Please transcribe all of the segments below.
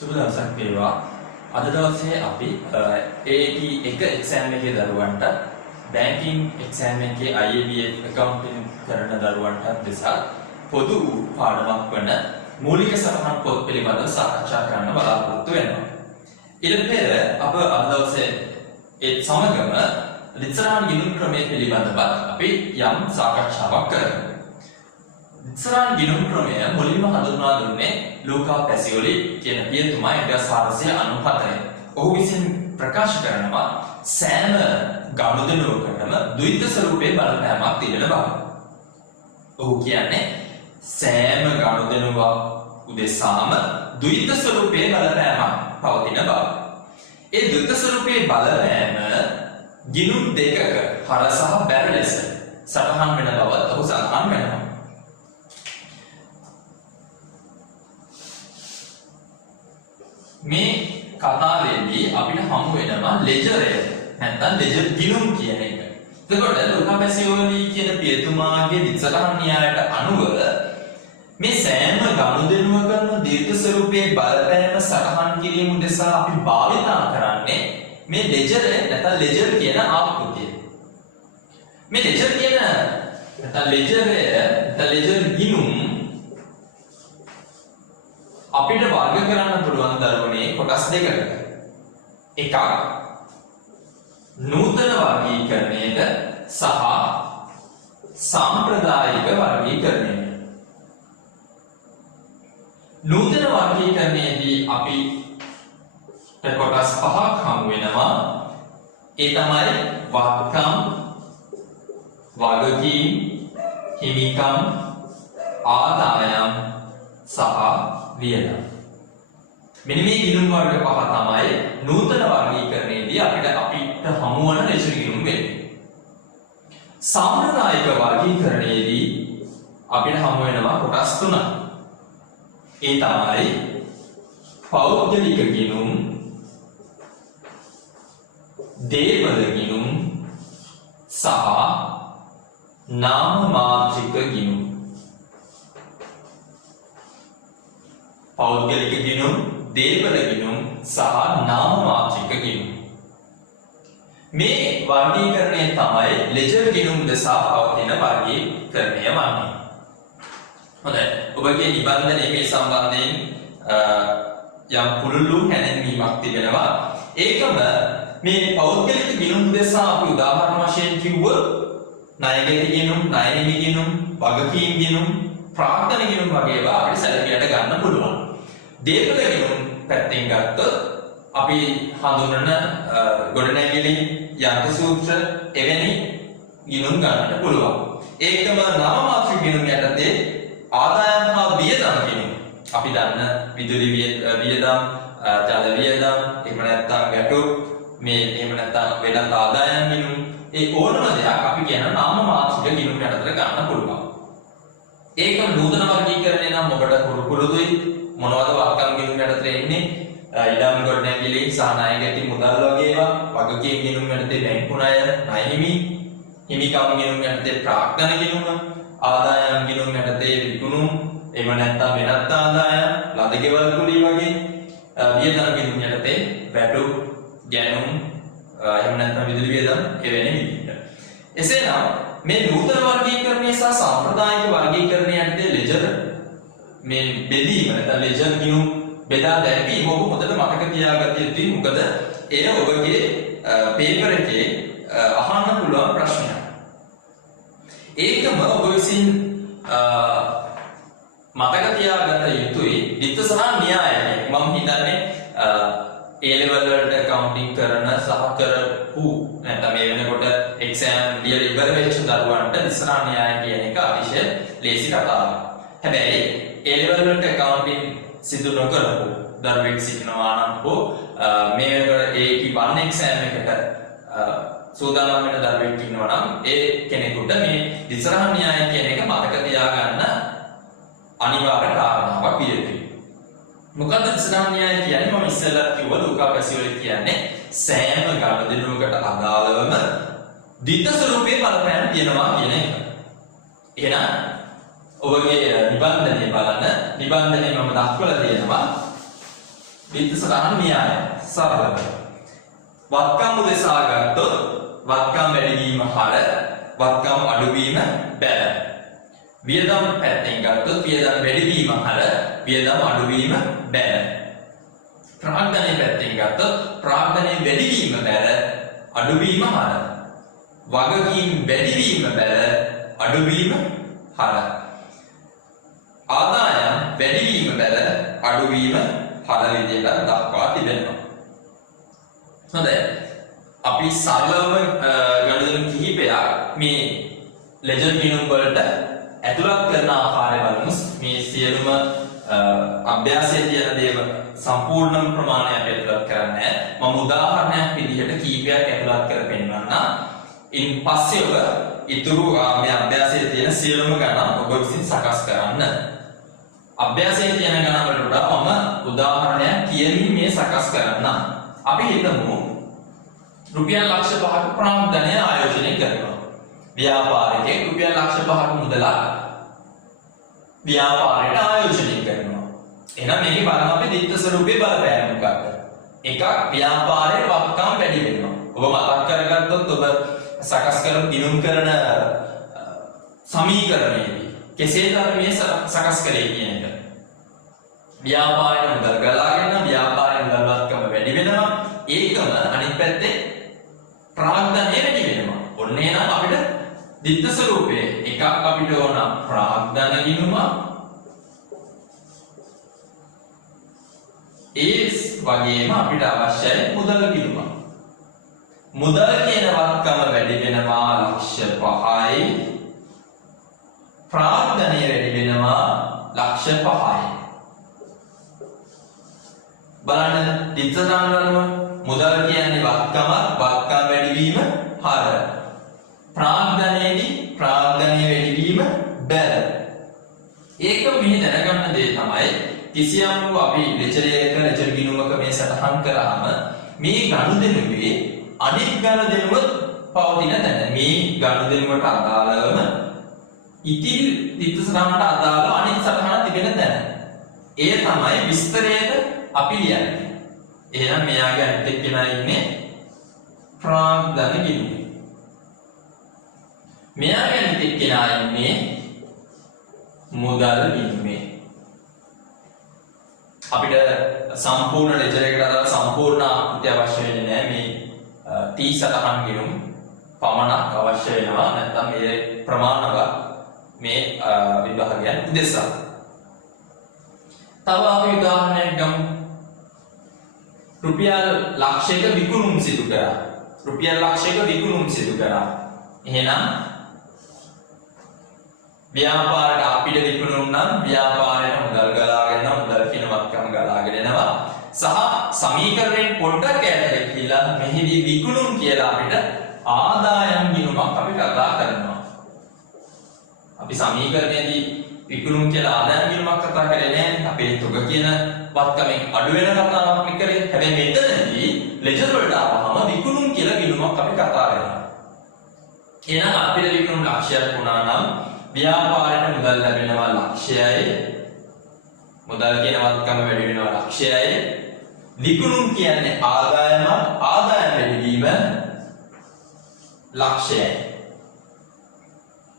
සුබ දවසක් වේවා. අද දවසේ අපි AAT1 එක්සෑම් එකේ දරුවන්ට බැංකින් එක්සෑම් එකේ IABF accounting කරන දරුවන්ට දෙසා පොදු පාඩමක් වන මූලික සටහන් පොත් පිළිබඳව සාකච්ඡා කරන්න බලාපොරොත්තු වෙනවා. ඊට පෙර අප අද දවසේ ඒ සමගම ලිත්සරාන් ගිණුම් ක්‍රමය පිළිබඳව අපි යම් සාකච්ඡාවක් කරමු. ලිත්සරාන් ගිණුම් ක්‍රමය මුලින්ම හඳුන්වා දුන්නේ ලූකා පැසියොලි කියන පියතුමා 1494. ඔහු විසින් ප්‍රකාශ කරනවා සෑම ගනුදෙනුවකටම ද්විත ස්වරූපයේ බලපෑමක් තිබෙන බව. ඔහු කියන්නේ සෑම ගනුදෙනුවක් උදෙසාම ද්විත ස්වරූපයේ බලපෑමක් පවතින බව. ඒ ද්විත ස්වරූපයේ බලපෑම ගිණුම් දෙකක හර සහ බැර ලෙස සටහන් වෙන බවත් ඔහු සඳහන් වෙනවා. මේ කතාවේදී අපිට හමු වෙනවා ලෙජරය නැත්නම් ලෙජර් ගිණුම් කියන එක. එතකොට ලූකා පැසියොලි කියන පියතුමාගේ දිසලහන් න්‍යායට අනුව මේ සෑම ගනුදෙනුවකම දීර්ඝ ස්වරූපයේ බලපෑම සටහන් කිරීම උදෙසා අපි භාවිතා කරන්නේ මේ ලෙජර් නැත්නම් ලෙජර් කියන ආකෘතිය. මේ ලෙජර් කියන නැත්නම් ලෙජර් ගිණුම් අපිට වර්ග කරන්න පුළුවන් දරුවනේ කොටස් දෙකකට. එකක් නූතන වර්ගීකරණයක සහ සාම්ප්‍රදායික වර්ගීකරණයක. නූතන වර්ගීකරණයේදී අපි කොටස් පහක් හමු වෙනවා. ඒ තමයි වත්කම්, වගකීම්, හිමිකම්, ආදායම් සහ වියදම්. මෙන්න මේ ගිණුම් වර්ග පහ තමයි නූතන වර්ගීකරණයේදී අපිට හමු වන ලෙජර් ගිණුම් වෙන්නේ. සාම්ප්‍රදායික වර්ගීකරණයේදී අපිට හමු වෙනවා කොටස් තුනක්. ඒ තමයි පෞද්ගලික ගිණුම්, දේපල ගිණුම් සහ නාම මාත්‍රික ගිණුම්. පෞද්ගලික ගිණුම්, දේපල ගිණුම් සහ නාම මාත්‍රික ගිණුම්. මේ වර්ගීකරණය තමයි ලෙජර් ගිණුම් දෙසා පවතින වර්ගීකරණය වන්නේ. හොඳයි. ඔබගේ නිබන්ධනයේ මේ සම්බන්ධයෙන් යම් පුළුල්ලු හැඳින්වීමක් තිබෙනවා. ඒකම මේ පෞද්ගලික ගිණුම් දෙසා අපි උදාහරණ වශයෙන් කිව්වොත් ණයගැති ගිණුම්, ණයහිමි ගිණුම්, වගකීම් ගිණුම්, ප්‍රාග්ධන ගිණුම් වගේ ඒවා අපිට සැලකියට ගන්න පුළුවන්. දේපල ගිණුම් පැත්තෙන් ගත්තොත් අපි හඳුනන ගොඩනැගිලි යන්ත්‍ර සූත්‍ර එවැනි ගිණුම් ගන්නට පුළුවන්. ඒකම නාම මාත්‍රික ගිණුම් යටතේ ආදායම් හා වියදම් ගිණුම් අපි දන්න විදුලි වියදම්, ජල වියදම්, එහෙම නැත්නම් ගැටුම්, මේ එහෙම නැත්නම් වෙනත් ආදායම් ගිණුම්, ඒ ඕනම දෙයක් අපි කියන නාම මාත්‍රික ගිණුම් යටතට ගන්න පුළුවන්. ඒකම නූතන වර්ගීකරණය නම් ඔබට පුරුදුයි. මොනවද වත්කම් ගිණුම් යටතේ එන්නේ? ඉඩම් ගොඩනැගිලි සහ ණයගැති මුදල් වගේ ඒවා. වගකීම් ගිණුම් යටතේ බැංකු ණය, ණයහිමි, හිමිකම් ගිණුම් යටතේ ප්‍රාග්ධන ගිණුම, ආදායම් ගිණුම් යටතේ විකුණුම්, එහෙම නැත්නම් වෙනත් ආදායම්, ලද ගෙවල් කුලී වගේ, වියදම් ගිණුම් යටතේ වැටුප්, ගැනුම්, එහෙම නැත්නම් විදුලි වියදම් එවැනි විදිහට. එසේනම් මේ නූතන වර්ගීකරණය සහ සාම්ප්‍රදායික වර්ගීකරණය යටතේ ලෙජර් මේ බෙදීම නැත්නම් ලෙජර් ගිණුම් බෙදා දැක්වීම ඔබ හොඳට මතක තියාගත යුතුයි. මොකද එය ඔබගේ පේපර් එකේ අහන්න පුළුවන් ප්‍රශ්නයක්. ඒකම ඔබ විසින් මතක තියාගත යුතුයි. ලිත්සරාන් න්‍යායය මම හිතන්නේ A level වලට accounting කරන සහ කරපු නැත්නම් මේ වෙනකොට exam ලියලා ඉවර වෙච්ච දරුවන්ට ලිත්සරාන් න්‍යාය කියන එක අතිශය ලේසි කතාවක්. හැබැයි A level වලට accounting සිදු නොකරපු දරුවෙක් සිටිනවා නම් මේ වෙනකොට AAT1 exam එකට සූදානම් වෙන දරුවෙක් ඉන්නවා නම් ඒ කෙනෙකුට මේ ලිත්සරාන් න්‍යාය කියන එක මතක තියාගන්න අනිවාර්ය කාරණාවක් විය යුතුයි. මොකද ලිත්සරාන් න්‍යාය කියන්නේ මම ඉස්සෙල්ලා කිව්වා ලූකා පැසියොලි කියන්නේ සෑම ගනුදෙනුවකට අදාළවම ද්විත ස්වරූපයේ බලපෑම් තියෙනවා කියන එක. එහෙනම් ඔබගේ නිබන්ධනය බලන්න. නිබන්ධනය මම දක්වලා තියෙනවා විත්ත සටහන න්‍යාය සරලව. වත්කම් උදෙසා ගත්තොත් වත්කම් වැඩි වීම හර, වත්කම් අඩු වීම බැල. වියදම් පැත්තෙන් ගත්තොත් වියදම් වැඩි වීම හර, වියදම් අඩු වීම බැල. ප්‍රාග්ධනයේ පැත්තෙන් ගත්තොත් ප්‍රාග්ධනයේ වැඩි වීම බැල, අඩු වීම හර. වගකීම් වැඩි වීම බැල, අඩු වීම හර. ආදායම් වැඩි වීම බැල, අඩු වීම හර විදිහට දක්වා තිබෙනවා. හොඳයි. අපි සරලව ගණන කිහිපයක් මේ ලෙජර් ගිණුම් වලට ඇතුළත් කරන ආකාරය බලමු. මේ සියලුම අභ්‍යාසයේ තියෙන දේවල් සම්පූර්ණ ප්‍රමාණය අපි ඇතුළත් කරන්නේ. මම උදාහරණයක් විදිහට කීපයක් ඇතුළත් කර පෙන්නන්නම්. ඉන් පස්සේ ඔබ ඊතුරු මේ අභ්‍යාසයේ තියෙන සියලුම ගණන් ඔබ විසින් සකස් කරන්න. අභ්‍යාසයේ තියෙන ගණන් වලට වඩා මම උදාහරණයක් කියමින් මේ සකස් කරන්නම්. අපි හිතමු රුපියල් ලක්ෂ 5ක ප්‍රාග්ධනය ආයෝජනය කරනවා. ව්‍යාපාරිකයෙක් රුපියල් ලක්ෂ 5ක මුදලක් ව්‍යාපාරයට ආයෝජනය කරනවා. එහෙනම් මේකේ බලන්න අපි දිත්ත ස්වරූපේ බලපෑම මොකක්ද? එකක් ව්‍යාපාරයේ වත්කම් වැඩි වෙනවා. ඔබ මතක් කරගත්තොත් ඔබ සකස් කරන ගිණුම් කරන සමීකරණයේදී කෙසේද අපි මේ සකස් කරේ කියන එක. ව්‍යාපාරයේ මුදල් ගලාගෙන ව්‍යාපාරයේ මුදල් වත්කම වැඩි වෙනවා. ඒකම අනිත් පැත්තේ ප්‍රාග්ධනය වැඩි වෙනවා. ඔන්න එහෙනම් අපිට දිත්ත ස්වරූපයේ එකක් අපිට ඕන ප්‍රාග්ධන ගිණුම, ඒ වගේම අපිට අවශ්‍යයි මුදල් ගිණුම. මුදල් කියන වත්කම වැඩි වෙනවා ලක්ෂ 5යි, ප්‍රාග්ධනය වැඩි වෙනවා ලක්ෂ 5යි. බලන්න දිත්ත සටහන මුදල් කියන්නේ වත්කම වැඩි වීම හර. ප්‍රාග්ධනයේදී ප්‍රාග්ධනය වැඩි වීම බැල. ඒක මෙහි දැනගන්න දේ තමයි කිසියම් අපි ලෙජර් ගිණුමක මේ සටහන් කරාම මේ ගනුදෙනුවේ අනිත් ගනුදෙනුව පවතින තැන මේ ගනුදෙනුවට අදාළවම ඉතිරි දිත්ත සටහනට අදාළව අනිත් සටහන තිබෙන තැන. ඒ තමයි විස්තරයට අපි ලියන්නේ. එහෙනම් මෙයාගේ අනිත් එක්කෙනා ඉන්නේ ප්‍රාග්ධන ගිණුම. මෙයාගේ අනිත් එක්කෙනා ඉන්නේ මුදල් ගිණුමේ. අපිට සම්පූර්ණ ලෙජර් එකට අදාළ සම්පූර්ණ ආකෘතිය අවශ්‍ය වෙන්නේ නැහැ. මේ T සටහන් ගිණුම් පමණක් අවශ්‍ය වෙනවා. නැත්නම් මේ ප්‍රමාණවත් මේ විභාගයන් උදෙසා. තව අපි උදාහරණයක් ගමු. රුපියල් ලක්ෂයක විකුණුම් සිදු කරා. රුපියල් ලක්ෂයක විකුණුම් සිදු කරා. එහෙනම් ව්‍යාපාරයට අපිට විකුණුම් නම් ව්‍යාපාරයට මුදල් ගලාගෙන මුදල් කියන වත්කම ගලාගෙන එනවා. සහ සමීකරණයෙන් පොඩ්ඩක් ඈතට ගිහිල්ලා මෙහිදී විකුණුම් කියලා අපිට ආදායම් ගිණුමක් අපි කතා කරනවා. අපි සමීකරණයේදී විකුණුම් කියලා ආදායම් ගිණුමක් කතා කරේ නැහැ. අපේ තුග කියන වත්කමෙන් අඩු වෙන කතාවක් අපි කරේ. හැබැයි මෙතනදී ලෙජර් වලට ආවම විකුණුම් කියලා ගිණුමක් අපි කතා කරනවා. එහෙනම් අපිට විකුණුම් ලක්ෂයක් වුණා නම් ව්‍යාපාරයට මුදල් ලැබෙනවා ලක්ෂයයි, මුදල් කියන වත්කම වැඩි වෙනවා ලක්ෂයයි, විකුණුම් කියන්නේ ආදායම වැඩි වීම ලක්ෂයයි.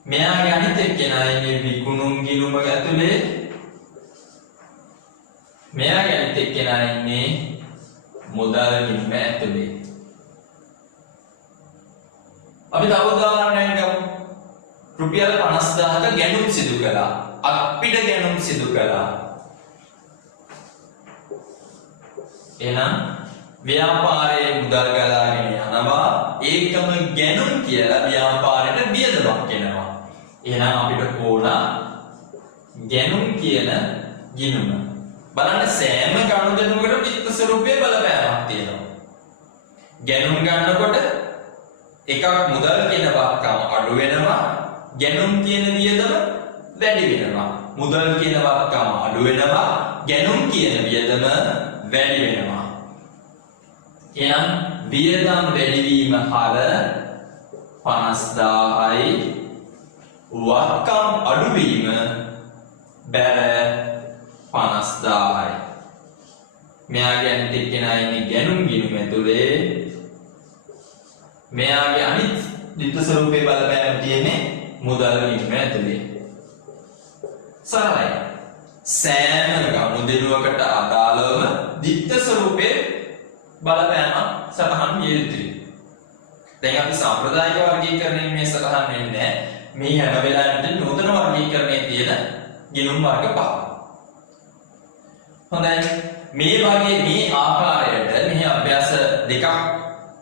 මෙයාගේ අනිත් එක්කෙනා ඉන්නේ විකුණුම් ගිණුම ඇතුලේ, මෙයාගේ අනිත් එක්කෙනා ඉන්නේ මුදල් ගිණුම ඇතුලේ. අපි තව උදාහරණයක් ගමු. රුපියල් 50000ක ගැනුම් සිදු කළා. අපිට ගැනුම් සිදු කළා. එහෙනම් ව්‍යාපාරයේ මුදල් ගලාගෙන යනවා. ඒකම ගැනුම් කියලා ව්‍යාපාරයට වියදමක් එනවා. එහෙනම් අපිට ඕන ගැනුම් කියන ගිණුම. බලන්න සෑම ගනුදෙනුවකටම විත්ත ස්වරූපයේ බලපෑමක් තියෙනවා. ගැනුම් ගන්නකොට එකක් මුදල් කියන වත්කම අඩු වෙනවා. ගැනුම් කියන වියදම වැඩි වෙනවා. මුදල් කියන වත්කම අඩු වෙනවා. ගැනුම් කියන වියදම වැඩි වෙනවා. එහෙනම් වියදම් වැඩි වීම හර 50000යි, වත්කම් අඩු වීම බැල 50000යි. මෙයාගේ අනිත් එක්කෙනා ඉන්නේ ගැනුම් ගිණුම ඇතුලේ. මෙයාගේ අනිත් ද්විත්ව ස්වරූපේ බලපෑම තියෙන්නේ මුදල් ගිණුම ඇතුලේ. සරලයි. සෑම ගනුදෙනුවකට අදාළවම ද්විත්ව ස්වරූපේ බලපෑමක් සටහන් විය යුතුයි. දැන් අපි සම්ප්‍රදායික වර්ගීකරණයෙන් මේ සටහන් වෙන්නේ නැහැ. මේ හැම වෙලාවෙම නූතන වර්ගීකරණයේ තියෙන ගිණුම් වර්ග පහ. හොඳයි. මේ වගේ මේ ආකාරයට මෙහි අභ්‍යාස දෙකක්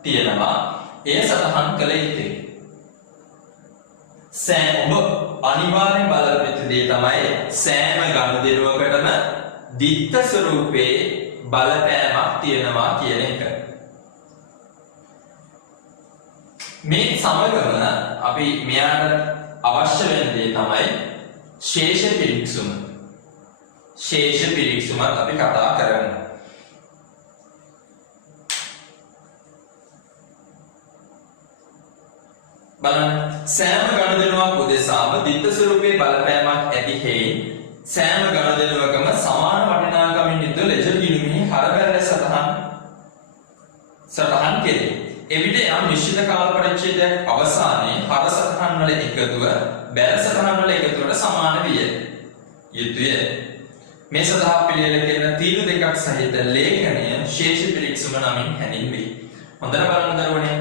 තියෙනවා. එය සටහන් කළ යුතුයි. ඔබ අනිවාර්යෙන් බලපෑම දේ තමයි සෑම ගනුදෙනුවකටම ද්විත්ව ස්වරූපේ බලපෑමක් තියෙනවා කියන එක. මේ සමගම අපි මෙයාට අවශ්‍ය වෙන දේ තමයි ශේෂ පිරික්සුම. ශේෂ පිරික්සුමත් අපි කතා කරමු. බලන්න සෑම ගනුදෙනුවක් උදෙසාම ද්විත්ව ස්වරූපයේ බලපෑමක් ඇති හේයින් සෑම ගනුදෙනුවකම සමාන වටිනාකමින් යුතු ලෙජර් ගිණුමෙහි හරබැල සටහන් කෙරේ. එවිට යම් නිශ්චිත කාල පරිච්ඡේදයක් අවසානයේ හර සටහන් වල එකතුව බැල සටහන් වල එකතුවට සමාන විය යුතුය. මේ සඳහා පිළියෙල කෙරෙන තීරු දෙකක් සහිත ලේඛනය ශේෂ පිරික්සුම නමින් හැඳින්වේ. හොඳට බලන්න දරුවනේ.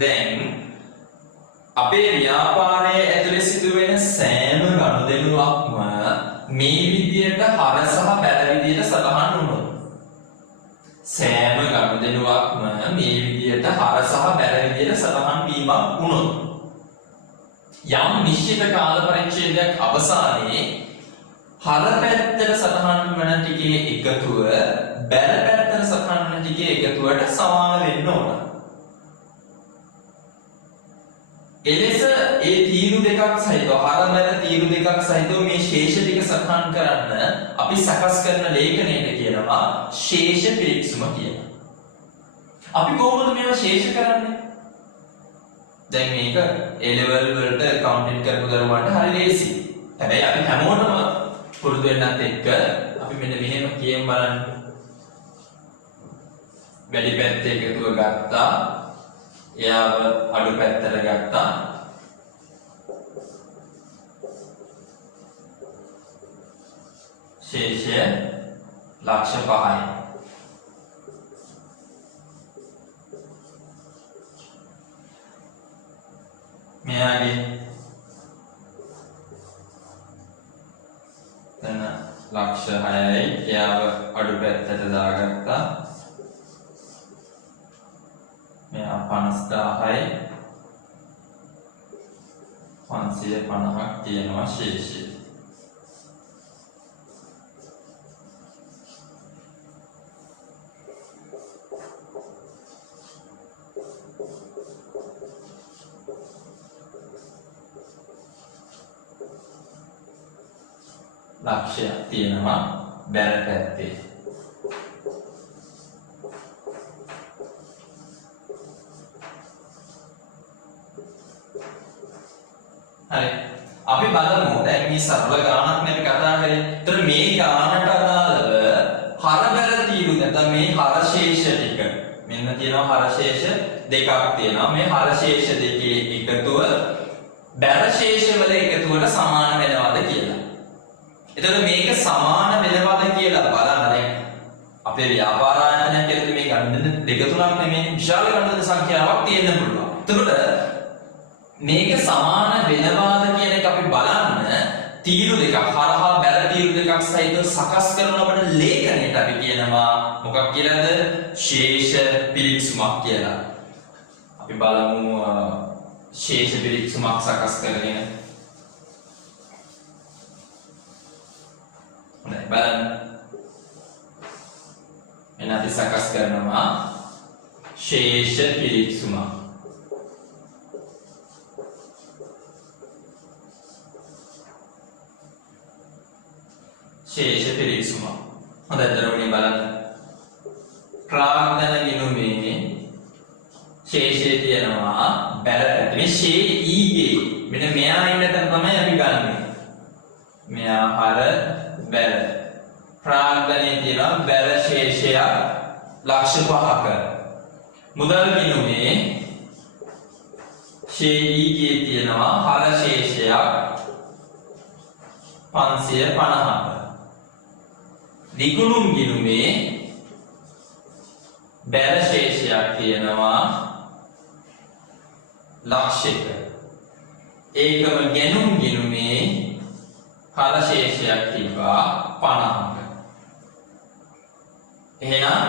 දැන් අපේ ව්‍යාපාරයේ ඇතුලේ සිදුවෙන සෑම ගනුදෙනුවක්ම මේ විදියට හර සහ බැල විදියට සටහන් වුණොත් සෑම ගනුදෙනුවක්ම මේ විදියට හර සහ බැල විදියට සටහන් වීමක් වුණොත් යම් නිශ්චිත කාල පරිච්ඡේදයක් අවසානයේ හර පැත්තට සටහන් වන ටිකේ එකතුව බැල පැත්තට සටහන් වන ටිකේ එකතුවට සමාන වෙන්න ඕන. එලෙස ඒ තීරු දෙකක් සහිතව හරබැල තීරු දෙකක් සහිතව මේ ශේෂ ටික සටහන් කරන්න අපි සකස් කරන ලේඛනයට කියනවා ශේෂ පිරික්සුම කියලා. අපි කොහොමද මේවා ශේෂ කරන්නේ? දැන් මේක A level වලට කවුන්ටින් කරපු දරුවන්ට හරි ලේසි. හැබැයි අපි හැමෝටම පුරුදු වෙන්නත් එක්ක අපි මෙන්න මෙහෙම කියමු බලන්න. වැඩි පැත්තේ එකතුව ගත්තා. එයාව අඩු පැත්තට ගත්තා. ශේෂය ලක්ෂ 5යි. මෙයාගේ තන ලක්ෂ 6යි. එයාව අඩු පැත්තට දාගත්තා. මෙයා 50000යි 550ක් තියෙනවා ශේෂය. ලක්ෂයක් තියෙනවා බැල පැත්තේ. හරි. අපි බලමු දැන් මේ සරල ගාණක් නේ අපි කතා කරේ. ඒතර මේ ගාණට අදාළව හරබැල තීරු නැත්නම් මේ හරශේෂ ටික. මෙන්න තියෙනවා හරශේෂ දෙකක් තියෙනවා. මේ හරශේෂ දෙකේ එකතුව බැලශේෂ වල එකතුවට සමාන වෙනවද කියලා. එතකොට මේක සමාන වෙනවද කියලා බලන්න දැන් අපේ ව්‍යාපාර ආයතනයක් ඇතුලේ මේ ගණන දෙක තුනක් නෙමෙයි විශාල ගණන සංඛ්‍යාවක් තියෙන්න පුළුවන්. එතකොට මේක සමාන වෙනවාද කියන එක අපි බලන්න තීරු දෙකක් හරහා බැල තීරු දෙකක් සහිතව සකස් කරන අපේ ලේඛනයට අපි කියනවා මොකක් කියලාද? ශේෂ පිරික්සුමක් කියලා. අපි බලමු ශේෂ පිරික්සුමක් සකස් කරගෙන. හොඳයි බලන්න. එන අපි සකස් කරනවා ශේෂ පිරික්සුමක්. ශේෂ පිරික්සුම. හොඳයි දරුවනේ බලන්න. ප්‍රාග්ධන ගිණුමේ ශේෂය තියෙනවා බැල පැත්ත. මේ ශේ ඊගේ මෙන්න මෙයා ඉන්න තැන තමයි අපි ගන්නෙ. මෙයා හර බැල. ප්‍රාග්ධනයේ තියෙන බැල ශේෂයක් ලක්ෂ 5ක. මුදල් ගිණුමේ ශේඊගේ තියෙනවා හර ශේෂයක් 550ක. නිකුණුම් ගිණුමේ බැල ශේෂයක් තියෙනවා ලක්ෂයක. ඒකම ගැනුම් ගිණුමේ හර ශේෂයක් තිබ්බා 50ක. එහෙනම්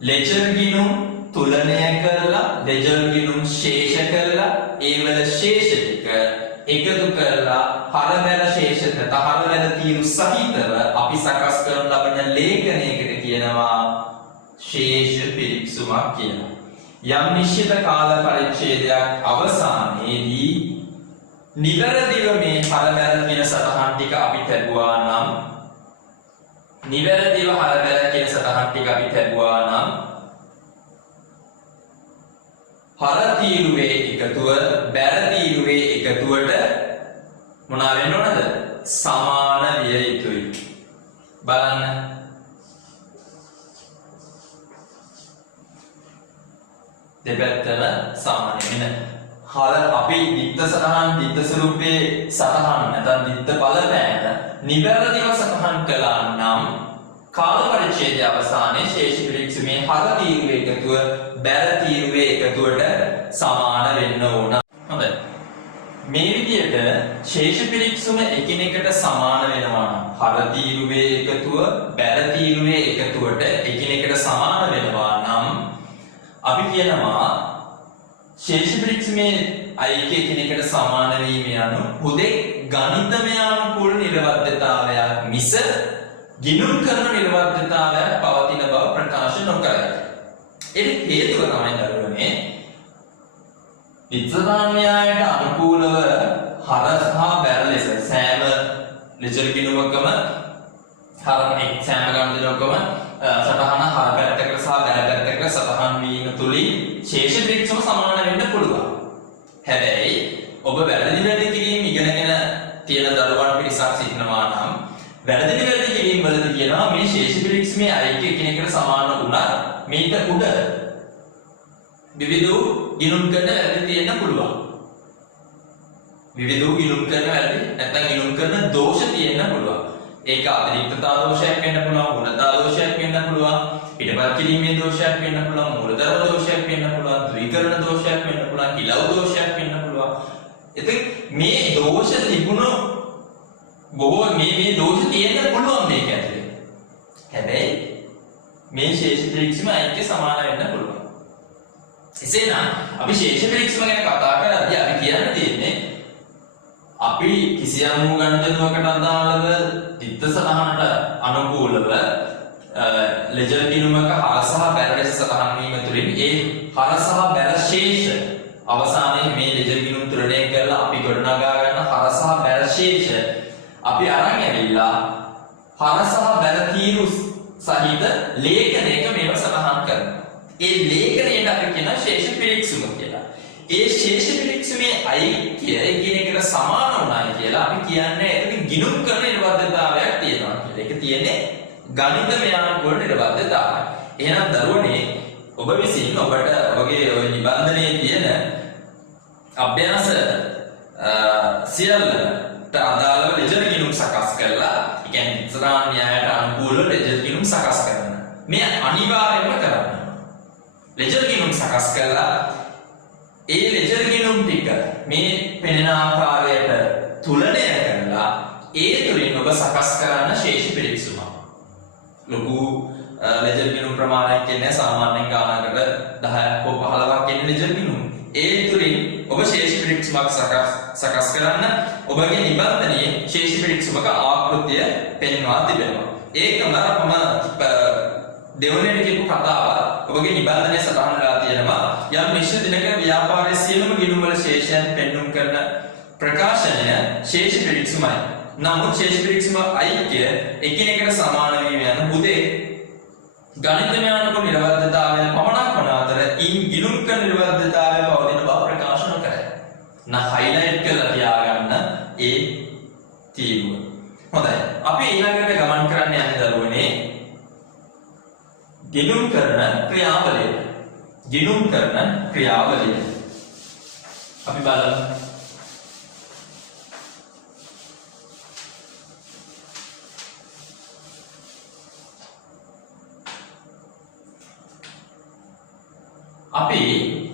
ලෙජර් ගිණුම් තුලනය කරලා ලෙජර් ගිණුම් ශේෂ කරලා ඒ වල ශේෂ ටික එකතු කරලා හර බැල ශේෂ නැත්නම් හර බැල තීරු සහිතව අපි සකස් කරන ලබන ලේඛනයකට කියනවා ශේෂ පිරික්සුමක් කියලා. යම් නිශ්චිත කාල පරිච්ඡේදයක් අවසානයේදී නිවැරදිව මේ හර බැල කියන සටහන් ටික අපි ලැබුවා නම් නිවැරදිව හර බැල කියන සටහන් ටික අපි ලැබුවා නම් හර තීරුවේ එකතුව බැල තීරුවේ එකතුවට මොනවා වෙන්න ඕනද? සමාන විය යුතුයි. බලන්න. දෙපැත්තම සමාන වෙන. හර අපි දිත්ත සටහන් දිත්ත ස්වරූපේ සටහන් නැත්නම් දිත්ත බලපෑම නිවැරදිව සටහන් කළා නම් කාල පරිච්ඡේදය අවසානයේ ශේෂ පිරික්සුමේ හර තීරුවේ එකතුව බැල තීරුවේ එකතුවට සමාන වෙන්න ඕන. හොඳයි. මේ විදිහට ශේෂ පිරික්සුම එකිනෙකට සමාන වෙනවා නම් හර තීරුවේ එකතුව බැල තීරුවේ එකතුවට එකිනෙකට සමාන වෙනවා නම් අපි කියනවා ශේෂ පිරික්සුමේ අයික්‍ය එකිනෙකට සමාන වීම යනු හුදෙක් ගණිතමය අනුකූල නිර්වද්‍යතාවයක් මිස ගිණුම් කරන නිර්වද්‍යතාවයක් පවතින බව ප්‍රකාශ නොකරයි. ඒ හේතුව තමයි දරුවනේ විද්‍යාඥයාට අනුකූලව හර සහ බැල ලෙස සෑම ලෙජර් ගිණුමකම හර සෑම ගණිතයකම සටහන හර පැත්තකට සහ බැල පැත්තකට සටහන් වීම තුලින් ශේෂ පිරික්සම සමාන වෙන්න පුළුවන්. හැබැයි ඔබ වැරදි නිවැරදි කිරීම ඉගෙනගෙන තියෙන දරුවන් පිරිසක් සිටිනවා නම් වැරදි නිවැරදි කිරීම වලදී කියනවා මේ ශේෂ පිරික්සමේ අයික්‍ය එකිනෙකට සමාන වුණා මේක උඩ විවිධ ගිණුම් කරන වැරදි තියෙන්න පුළුවන්. විවිධ ගිණුම් කරන වැරදි නැත්නම් ගිණුම් කරන දෝෂ තියෙන්න පුළුවන්. ඒක අතිරික්තතා දෝෂයක් වෙන්න පුළුවන්, ගුණතා දෝෂයක් වෙන්න පුළුවන්, පිටපත් කිරීමේ දෝෂයක් වෙන්න පුළුවන්, මූලධර්ම දෝෂයක් වෙන්න පුළුවන්, ද්විකරණ දෝෂයක් වෙන්න පුළුවන්, ඉලව් දෝෂයක් වෙන්න පුළුවන්. ඉතින් මේ දෝෂ තිබුණු බොහෝ මේ දෝෂ තියෙන්න පුළුවන් මේක ඇතුලේ. හැබැයි මේ ශේෂ පිරික්සම අයික්‍ය සමාන වෙන්න පුළුවන්. එසේනම් අපි ශේෂ පිරික්සම ගැන කතා කරද්දී අපි කියන්න තියෙන්නේ අපි කිසියම් වූ ගණිතයකට අදාළව දිත්ත සටහනට අනුකූලව ලෙජර් ගිණුමක හර සහ බැල ලෙස සටහන් වීම තුළින් ඒ හර සහ බැල ශේෂ අවසානයේ මේ ලෙජර් ගිණුම් තුලනය කරලා අපි ගොඩනගා ගන්න හර සහ බැල ශේෂ අපි අරන් ඇවිල්ලා හර සහ බැල තීරු සහිත ලේඛනයක මේව සටහන් කරනවා. ඒ ලේඛනයට අපි කියන ශේෂ පිරික්සුම කියලා. ඒ ශේෂ පිරික්සුමේ අයික්‍ය එකිනෙකට සමාන වුණායි කියලා අපි කියන්නේ ඒක ගිණුම් කරන නිර්වද්‍යතාවයක් තියෙනවා කියලා. ඒක තියෙන්නේ ගණිතමය අනුකූල නිර්වද්‍යතාවය. එහෙනම් දරුවනේ ඔබ විසින් ඔබට ඔබගේ ওই නිබන්ධනයේ තියෙන අභ්‍යාස සියල්ලට අදාළව ලෙජර් ගිණුම් සකස් කරලා, ඒ කියන්නේ ඉස්සරහා න්‍යායට අනුකූලව ලෙජර් ගිණුම් සකස් කරන්න. මේ අනිවාර්යයෙන්ම කරන්න. ලෙජර් ගිණුම් සකස් කරලා ඒ ලෙජර් ගිණුම් ටික මේ පෙනෙන ආකාරයට තුලනය කරලා ඒ තුලින් ඔබ සකස් කරන්න ශේෂ පිරික්සුම. ලොකු ලෙජර් ගිණුම් ප්‍රමාණයක් කියන්නේ සාමාන්‍යයෙන් ගානකට 10ක් හෝ 15ක් කියන්නේ ලෙජර් ගිණුම්. ඒ තුලින් ඔබ ශේෂ පිරික්සුමක් සකස් කරන්න ඔබගේ නිබන්ධනයේ ශේෂ පිරික්සුමක ආකෘතිය පෙන්වා තිබෙනවා. ඒකම දෙවනෙට කියපු කතාව ඔබගේ නිබන්ධනයේ සටහන් වෙලා තියෙනවා. යම් නිශ්චිත දිනක ව්‍යාපාරයේ සියලුම ගිණුම් වල ශේෂයන් පෙන්වුම් කරන ප්‍රකාශනය ශේෂ පිරික්සුමයි. නමුත් ශේෂ පිරික්සුම අයික්‍ය එකිනෙකට සමාන වීම යන හුදේ ගණිතමය අනුකූල නිර්වද්‍යතාවය පමණක් වන අතර ඉන් ගිණුම් කරන නිර්වද්‍යතාවය පවතින බව ප්‍රකාශ නොකරයි. හයිලයිට් කරලා තියාගන්න ඒ තීරුව. හොඳයි. අපි ඊළඟට ගමන් කරන්න යන්නේ දරුවනේ කරන ක්‍රියාවලිය. ගිණුම් කරන ක්‍රියාවලිය. අපි බලමු. අපි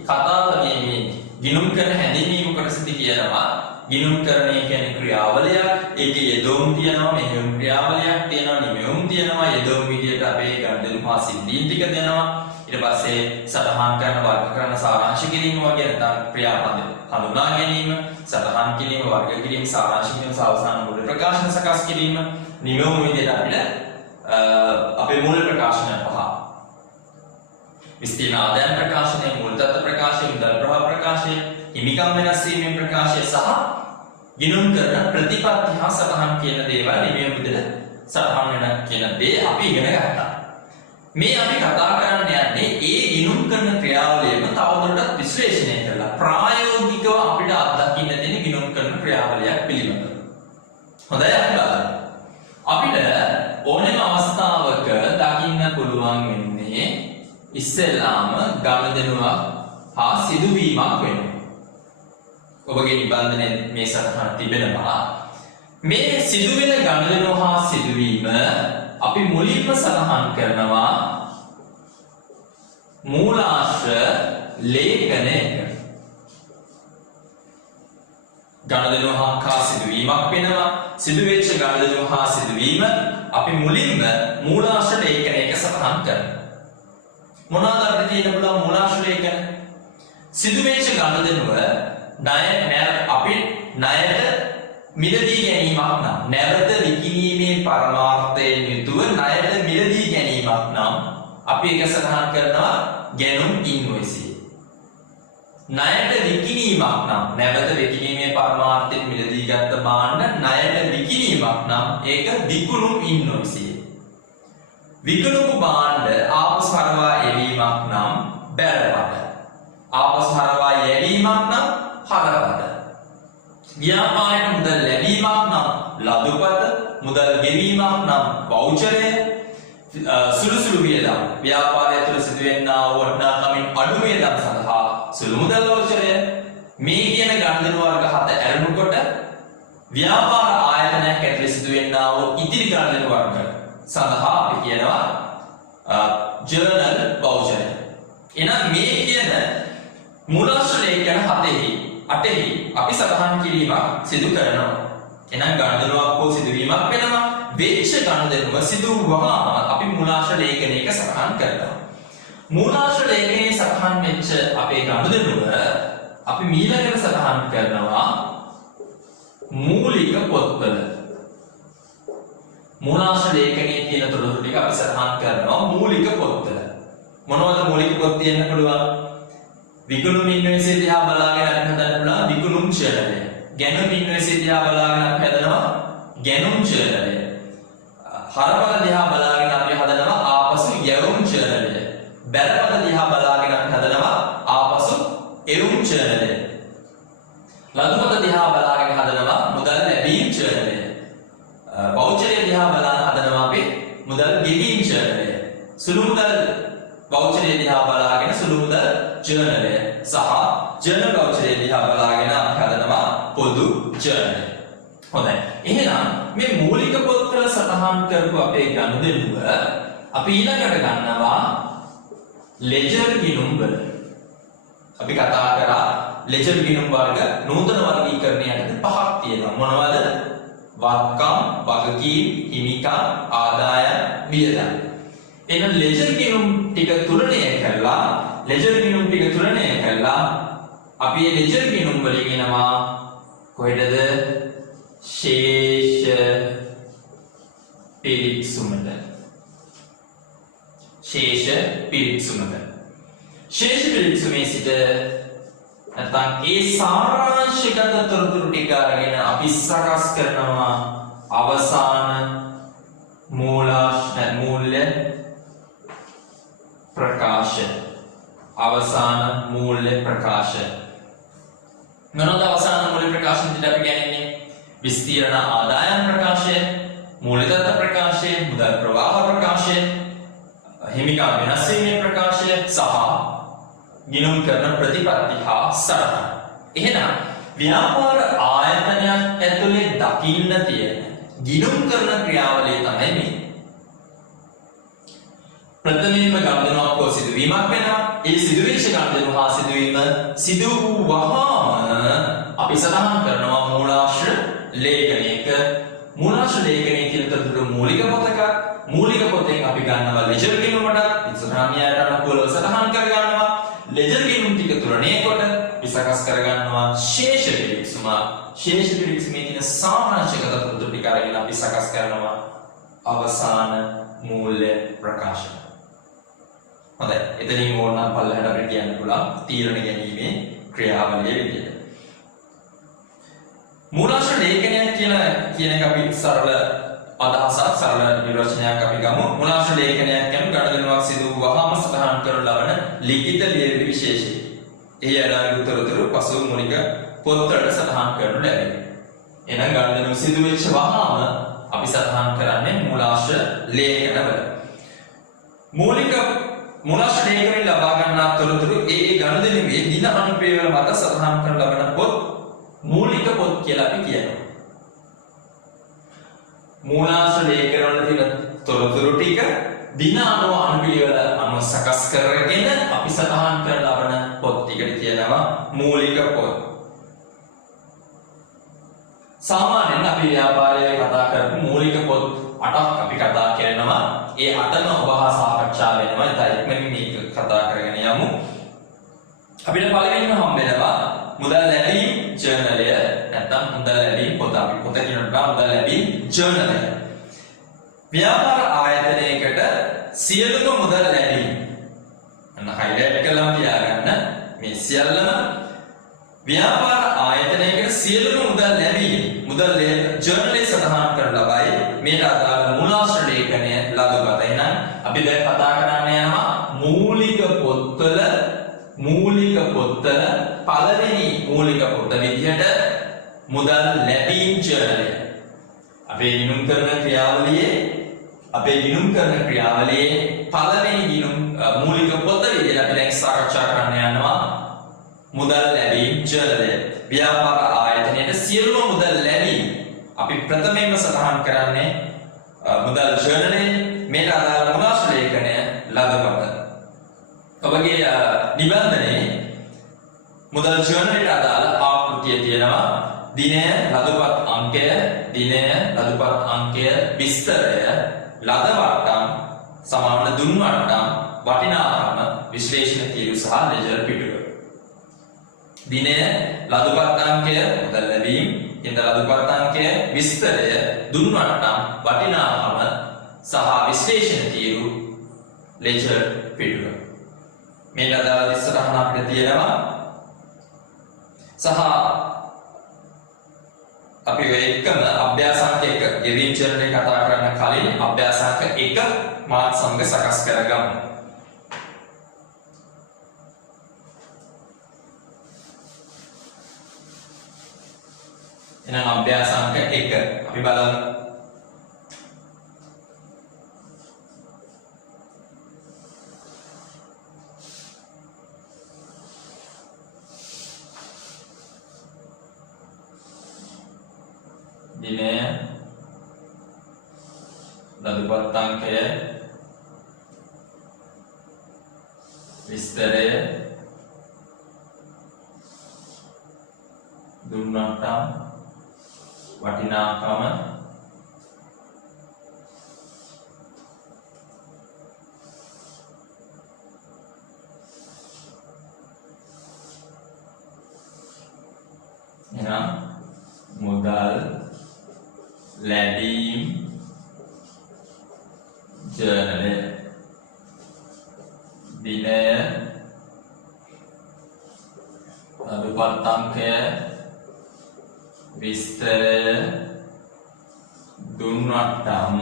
කතාවේ ගිණුම් කරන හැඳින්වීම කොටසදී කියනවා ගිණුම් කරණය කියන්නේ ක්‍රියාවලියක්. ඒකේ යෙදවුම් තියෙනවා, මෙහෙයුම් ක්‍රියාවලියක් තියෙනවා, නිමෙවුම් තියෙනවා. යෙදවුම් විදියට අපේ ගණදෙනු හා සිද්ධීන් ටික දෙනවා. ඊට පස්සේ සටහන් කරන වර්ග කරන සාරාංශ කිරීම වගේ නැත්නම් ක්‍රියාපද හඳුනා ගැනීම, සටහන් කිරීම, වර්ග කිරීම, සාරාංශ කිරීම, අවසාන මූල ප්‍රකාශන සකස් කිරීම, නිමෙවුම් විදියට අපිට අපේ මූල ප්‍රකාශන පහ විස්තීර්ණ ආදායම් ප්‍රකාශනය, මූල තත්ත්ව ප්‍රකාශය, මුදල් ප්‍රවාහ ප්‍රකාශය, හිමිකම් වෙනස් වීමේ ප්‍රකාශය සහ ගිණුම් කරන ප්‍රතිපත්ති හා සටහන් කියන දේවල් නිමෙවුම් විදිහට සටහන් වෙන කියන දේ අපි ඉගෙන ගත්තා. මේ අපි කතා කරන්න යන්නේ ඒ ගිණුම් කරන ක්‍රියාවලියම තවදුරටත් විශ්ලේෂණය කරලා ප්‍රායෝගිකව අපිට අත්දකින්න දෙන ගිණුම් කරන ක්‍රියාවලියක් පිළිබඳව. හොඳයි අපි බලමු. අපිට ඕනෑම අවස්ථාවක දකින්න පුළුවන් වෙන්නේ ඉස්සෙල්ලාම ගනුදෙනුවක් හා සිදුවීමක් වෙනවා. ඔබගේ නිබන්ධනයේ මේ සටහන තිබෙනවා. මේ සිදුවෙන ගනුදෙනුව හා සිදුවීම අපි මුලින්ම සටහන් කරනවා මූලාශ්‍ර ලේඛනයක. ගනුදෙනුව හා සිදුවීමක් වෙනවා. සිදුවෙච්ච ගනුදෙනුව හා සිදුවීම අපි මුලින්ම මූලාශ්‍ර ලේඛනයක සටහන් කරනවා. මොනවාද අපිට තියෙන පුළුවන් මූලාශ්‍ර ලේඛන? සිදුවෙච්ච ගනුදෙනුව අපි ණයට මිලදී ගැනීමක් නම්, නැවත විකිණීමේ පරමාර්ථයෙන් යුතුව ණයට මිලදී ගැනීමක් නම් අපි ඒක සඳහන් කරනවා ගැනුම් ඉන්වොයිසය. ණයට විකිණීමක් නම්, නැවත විකිණීමේ පරමාර්ථයෙන් මිලදී ගත්ත භාණ්ඩ ණයට විකිණීමක් නම් ඒක විකුණුම් ඉන්වොයිසය. විකුණුපු භාණ්ඩ ආපසු හරවා එවීමක් නම් බැරපත. ආපසු හරවා යැවීමක් නම් හරපත. ව්‍යාපාරයට මුදල් ලැබීමක් නම් ලදුපත, මුදල් ගෙවීමක් නම් වවුචරය, සුළු වියදම් ව්‍යාපාරය තුළ සිදුවෙන්නා වූ වටිනාකමින් අඩු වියදම් සඳහා සුළු මුදල් වවුචරය. මේ කියන ගනුදෙනු වර්ග 7 ඇරෙනකොට ව්‍යාපාර ආයතනයක් ඇතුළේ සිදුවෙන්නා වූ ඉතිරි ගනුදෙනු වර්ග සඳහා අපි කියනවා ජර්නල් වවුචරය. එහෙනම් මේ කියන මූලාශ්‍ර ලේඛන 7 8 අපි සටහන් කිරීමක් සිදු කරනවා. එහෙනම් ගනුදෙනුවක් හෝ සිදුවීමක් වෙනවා. වෙච්ච ගනුදෙනුව සිදු වුවහම අපි මූලාශ්‍ර ලේඛනයක සටහන් කරනවා. මූලාශ්‍ර ලේඛනයේ සටහන් වෙච්ච අපේ ගනුදෙනුව අපි ඊළඟට සටහන් කරනවා මූලික පොත්වල. මූලාශ්‍ර ලේඛනයේ තියෙන තොරතුරු ටික අපි සටහන් කරනවා මූලික පොත්වල. මොනවද මූලික පොත් තියෙන්න පුළුවන්? විකුණුම් ඉන්වොයිසය දිහා බලාගෙන අපි හදන්න පුළුවන් විකුණුම් ජර්නලය. ගැනුම් ඉන්වොයිසය දිහා බලාගෙන අපි හදනවා ගැනුම් ජර්නලය. හරපත දිහා බලාගෙන අපි හදනවා ආපසු යැවුම් ජර්නලය. බැරපත දිහා බලාගෙන අපි හදනවා ආපසු එවුම් ජර්නලය. ලදුපත දිහා බලාගෙන හදනවා මුදල් ලැබීම් ජර්නලය. වවුචරය දිහා බලාගෙන හදනවා අපි මුදල් ගෙවීම් ජර්නලය. සුළු මුදල් වවුචරය දිහා බලාගෙන සුළු මුදල් ජර්නලය සහ ජර්නල් වවුචරය දිහා බලාගෙන අපි හදනවා පොදු ජර්නලය. හොඳයි. එහෙනම් මේ මූලික පොත්වල සටහන් කරපු අපේ ගනුදෙනුව අපි ඊළඟට ගන්නවා ලෙජර් ගිණුම් වල. අපි කතා කරා ලෙජර් ගිණුම් වර්ග නූතන වර්ගීකරණයකට පහක් තියෙනවා. මොනවද? වත්කම්, වගකීම්, හිමිකම්, ආදායම්, වියදම්. එහෙනම් ලෙජර් ගිණුම් ටික තුලණය කරලා අපි මේ ලෙජර් ගිණුම් වලින් එනවා කොහෙටද? ශේෂ පිරික්සුමට. ශේෂ පිරික්සුමේ සිට නැත්නම් ඒ සාරාංශගත තොරතුරු ටික අරගෙන අපි සකස් කරනවා අවසාන මූල්‍ය ප්‍රකාශ. මොනවාද අවසාන මූල්‍ය ප්‍රකාශන දෙක අපි කියන්නේ? විස්තීර්ණ ආදායම් ප්‍රකාශය, මූල තත්ත්ව ප්‍රකාශය, මුදල් ප්‍රවාහ ප්‍රකාශය, හිමිකම් වෙනස් වීමේ ප්‍රකාශය සහ ගිණුම් කරන ප්‍රතිපත්ති හා සටහන. එහෙනම් ව්‍යාපාර ආයතනයක් ඇතුලේ දකින්න තියෙන ගිණුම් කරන ක්‍රියාවලිය තමයි මේ. ප්‍රථමයෙන්ම ගනුදෙනුවක් හෝ සිදුවීමක් වෙනවා. ඒ සිදුවෙච්ච ගනුදෙනුව හා සිදුවීම සිදු වූ වහාම අපි සටහන් කරනවා මූලාශ්‍ර ලේඛනයක. මූලාශ්‍ර ලේඛනය කියලා තොරතුරු මූලික පොතක. මූලික පොතෙන් අපි ගන්නවා ලෙජර් ගිණුමට ඉස්සරහා න්‍යායට අනුකූලව සටහන් කර ගන්නවා. ලෙජර් ගිණුම් ටික තුරණේ කොට විසකස් කර ගන්නවා ශේෂ පිරික්සම. ශේෂ පිරික්සමේ තියෙන සාමාන්‍යගත තොරතුරු ටික අරගෙන අපි සකස් කරනවා අවසාන මූල්‍ය ප්‍රකාශන. හොඳයි. එතනින් ඕනනම් පල්ලෙහාට අපිට කියන්න පුළුවන් තීරණ ගැනීමේ ක්‍රියාවලිය විදිහට. මූලාශ්‍ර ලේඛනයක් කියන එක අපි සරල අදහසක් සරල නිර්වචනයක් අපි ගමු. මූලාශ්‍ර ලේඛනයක් කියන්නේ ගනුදෙනුවක් සිදු වුවහම සඳහන් කරන ලබන ලිඛිත ලියවිලි විශේෂය. එහි අදාළ තොරතුරු පසු මූලික පොත්වලට සඳහන් කරනු ලැබේ. එහෙනම් ගනුදෙනුව සිදු වෙච්ච වහම අපි සඳහන් කරන්නේ මූලාශ්‍ර ලේඛනවල. මූලාශ්‍ර ලේඛනයෙන් ලබා ගන්නා තොරතුරු ඒ ගනුදෙනුවේ දින අනුපිළිවෙල මත සඳහන් කරන ලබන පොත් මූලික පොත් කියලා අපි කියනවා. මූලාශ්‍ර ලේඛනවල තියෙන තොරතුරු ටික දින අනුපිළිවෙල අනුව සකස් කරගෙන අපි සඳහන් කරන ලබන පොත් ටිකට කියනවා මූලික පොත්. සාමාන්‍යයෙන් අපි ව්‍යාපාරයේ කතා කරපු මූලික පොත් 8ක් අපි කතා කරනවා. ඒ 8ම ඔබ හා සාකච්ඡා වෙනවා. ඉතින් මේක කතා කරගෙන යමු. අපිට පළවෙනිම හම්බෙනවා මුදල් ලැබීම් ජර්නලය. නැත්නම් මුදල් ලැබීම් පොත. අපි පොත කියනකොට මුදල් ලැබීම් ජර්නලය. ව්‍යාපාර ආයතනයකට සියලුම මුදල් ලැබීම්. අන්න හයිලයිට් කරලා තියාගන්න. මේ සියල්ලම ව්‍යාපාර ආයතනයකට සියලුම මුදල් ලැබීම මුදල් ජර්නලයේ සඳහන් කර ලබයි. මේට අදාළ මූලාශ්‍ර ලේඛනය ලබගත. එහෙනම් අපි දැන් කතා කරන්න යනවා මූලික පොත්වල පළවෙනි මූලික පොත විදිහට මුදල් ලැබීම් ජර්නලය. අපේ ගිණුම් කරන ක්‍රියාවලියේ පළවෙනි ගිණුම් මූලික පොත විදිහට අපි දැන් සාකච්ඡා කරන්න යනවා මුදල් ලැබීම් ජර්නලය. ව්‍යාපාර ආයතනයේ සියලුම මුදල් ලැබීම් අපි ප්‍රථමයෙන්ම සඳහන් කරන්නේ මුදල් ජර්නලයේ මේට අදාළ මූලාශ්‍ර ලේඛනය ලබගත. ඔබගේ නිබන්ධනයේ මුදල් ජර්නලයට අදාළ ආකෘතිය තියෙනවා. දිනය, ලදුපත් අංකය, විස්තරය, ලද වට්ටම්, සමාන දුන් වට්ටම්, වටිනාකම, විශ්ලේෂණ තීරු සහ ලෙජර් පිටුව. දිනය, ලදුපත් අංකය, මුදල් ලැබීම්, ලදුපත් අංකය, විස්තරය, දුන් වට්ටම්, වටිනාකම සහ විශ්ලේෂණ තීරු ලෙජර් පිටුව. මේ අදාළ ඉස්සරහන අපිට තියෙනවා. සහ අපි ඔය එකම අභ්‍යාසාංක 1 ගෙවීම් චරණය කතා කරන්න කලින් අභ්‍යාසාංක 1 මාත් සමග සකස් කරගමු. එහෙනම් අභ්‍යාසාංක 1 අපි බලමු. දිනය, ලදුපත් අංකය, විස්තරය, දුන් වට්ටම්, වටිනාකම, එහෙනම් මුදල් ලැබීම් ජර්නලය. දිනය, ලදුපත් අංකය, විස්තරය, දුන් වට්ටම්,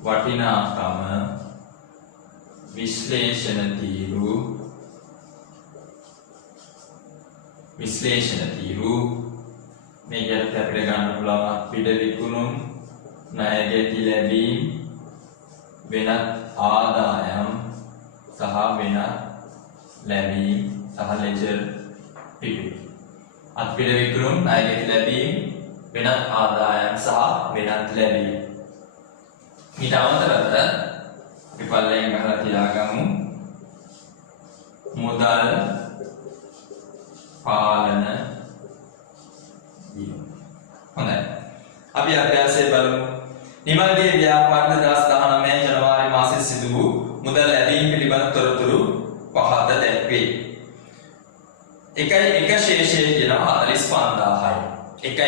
වටිනාකම, විශ්ලේෂණ තීරු මේකට අපිට ගන්න පුළුවන් අපිට විකුණුම්, ණය ගැති ලැබීම්, වෙනත් ආදායම් සහ වෙනත් ලැබීම් සහ ලෙජර් පිටු. අත්පිට විකුණුම් ණයගැති ලැබීම් වෙනත් ආදායම් සහ වෙනත් ලැබීම්. ඊට අමතරව අපි පල්ලෙන් ගහලා තියාගමු මුදල් පාලන වීම. හොඳයි. අපි අභ්‍යාසය බලමු. නිමල්ගේ ව්‍යාපාර 2019 ජනවාරි මාසයේ සිදු වූ මුදල් ලැබීම් පිළිබඳ තොරතුරු පහත දැක්වේ. එක ශේෂයේ තියෙනවා 45000යි. එක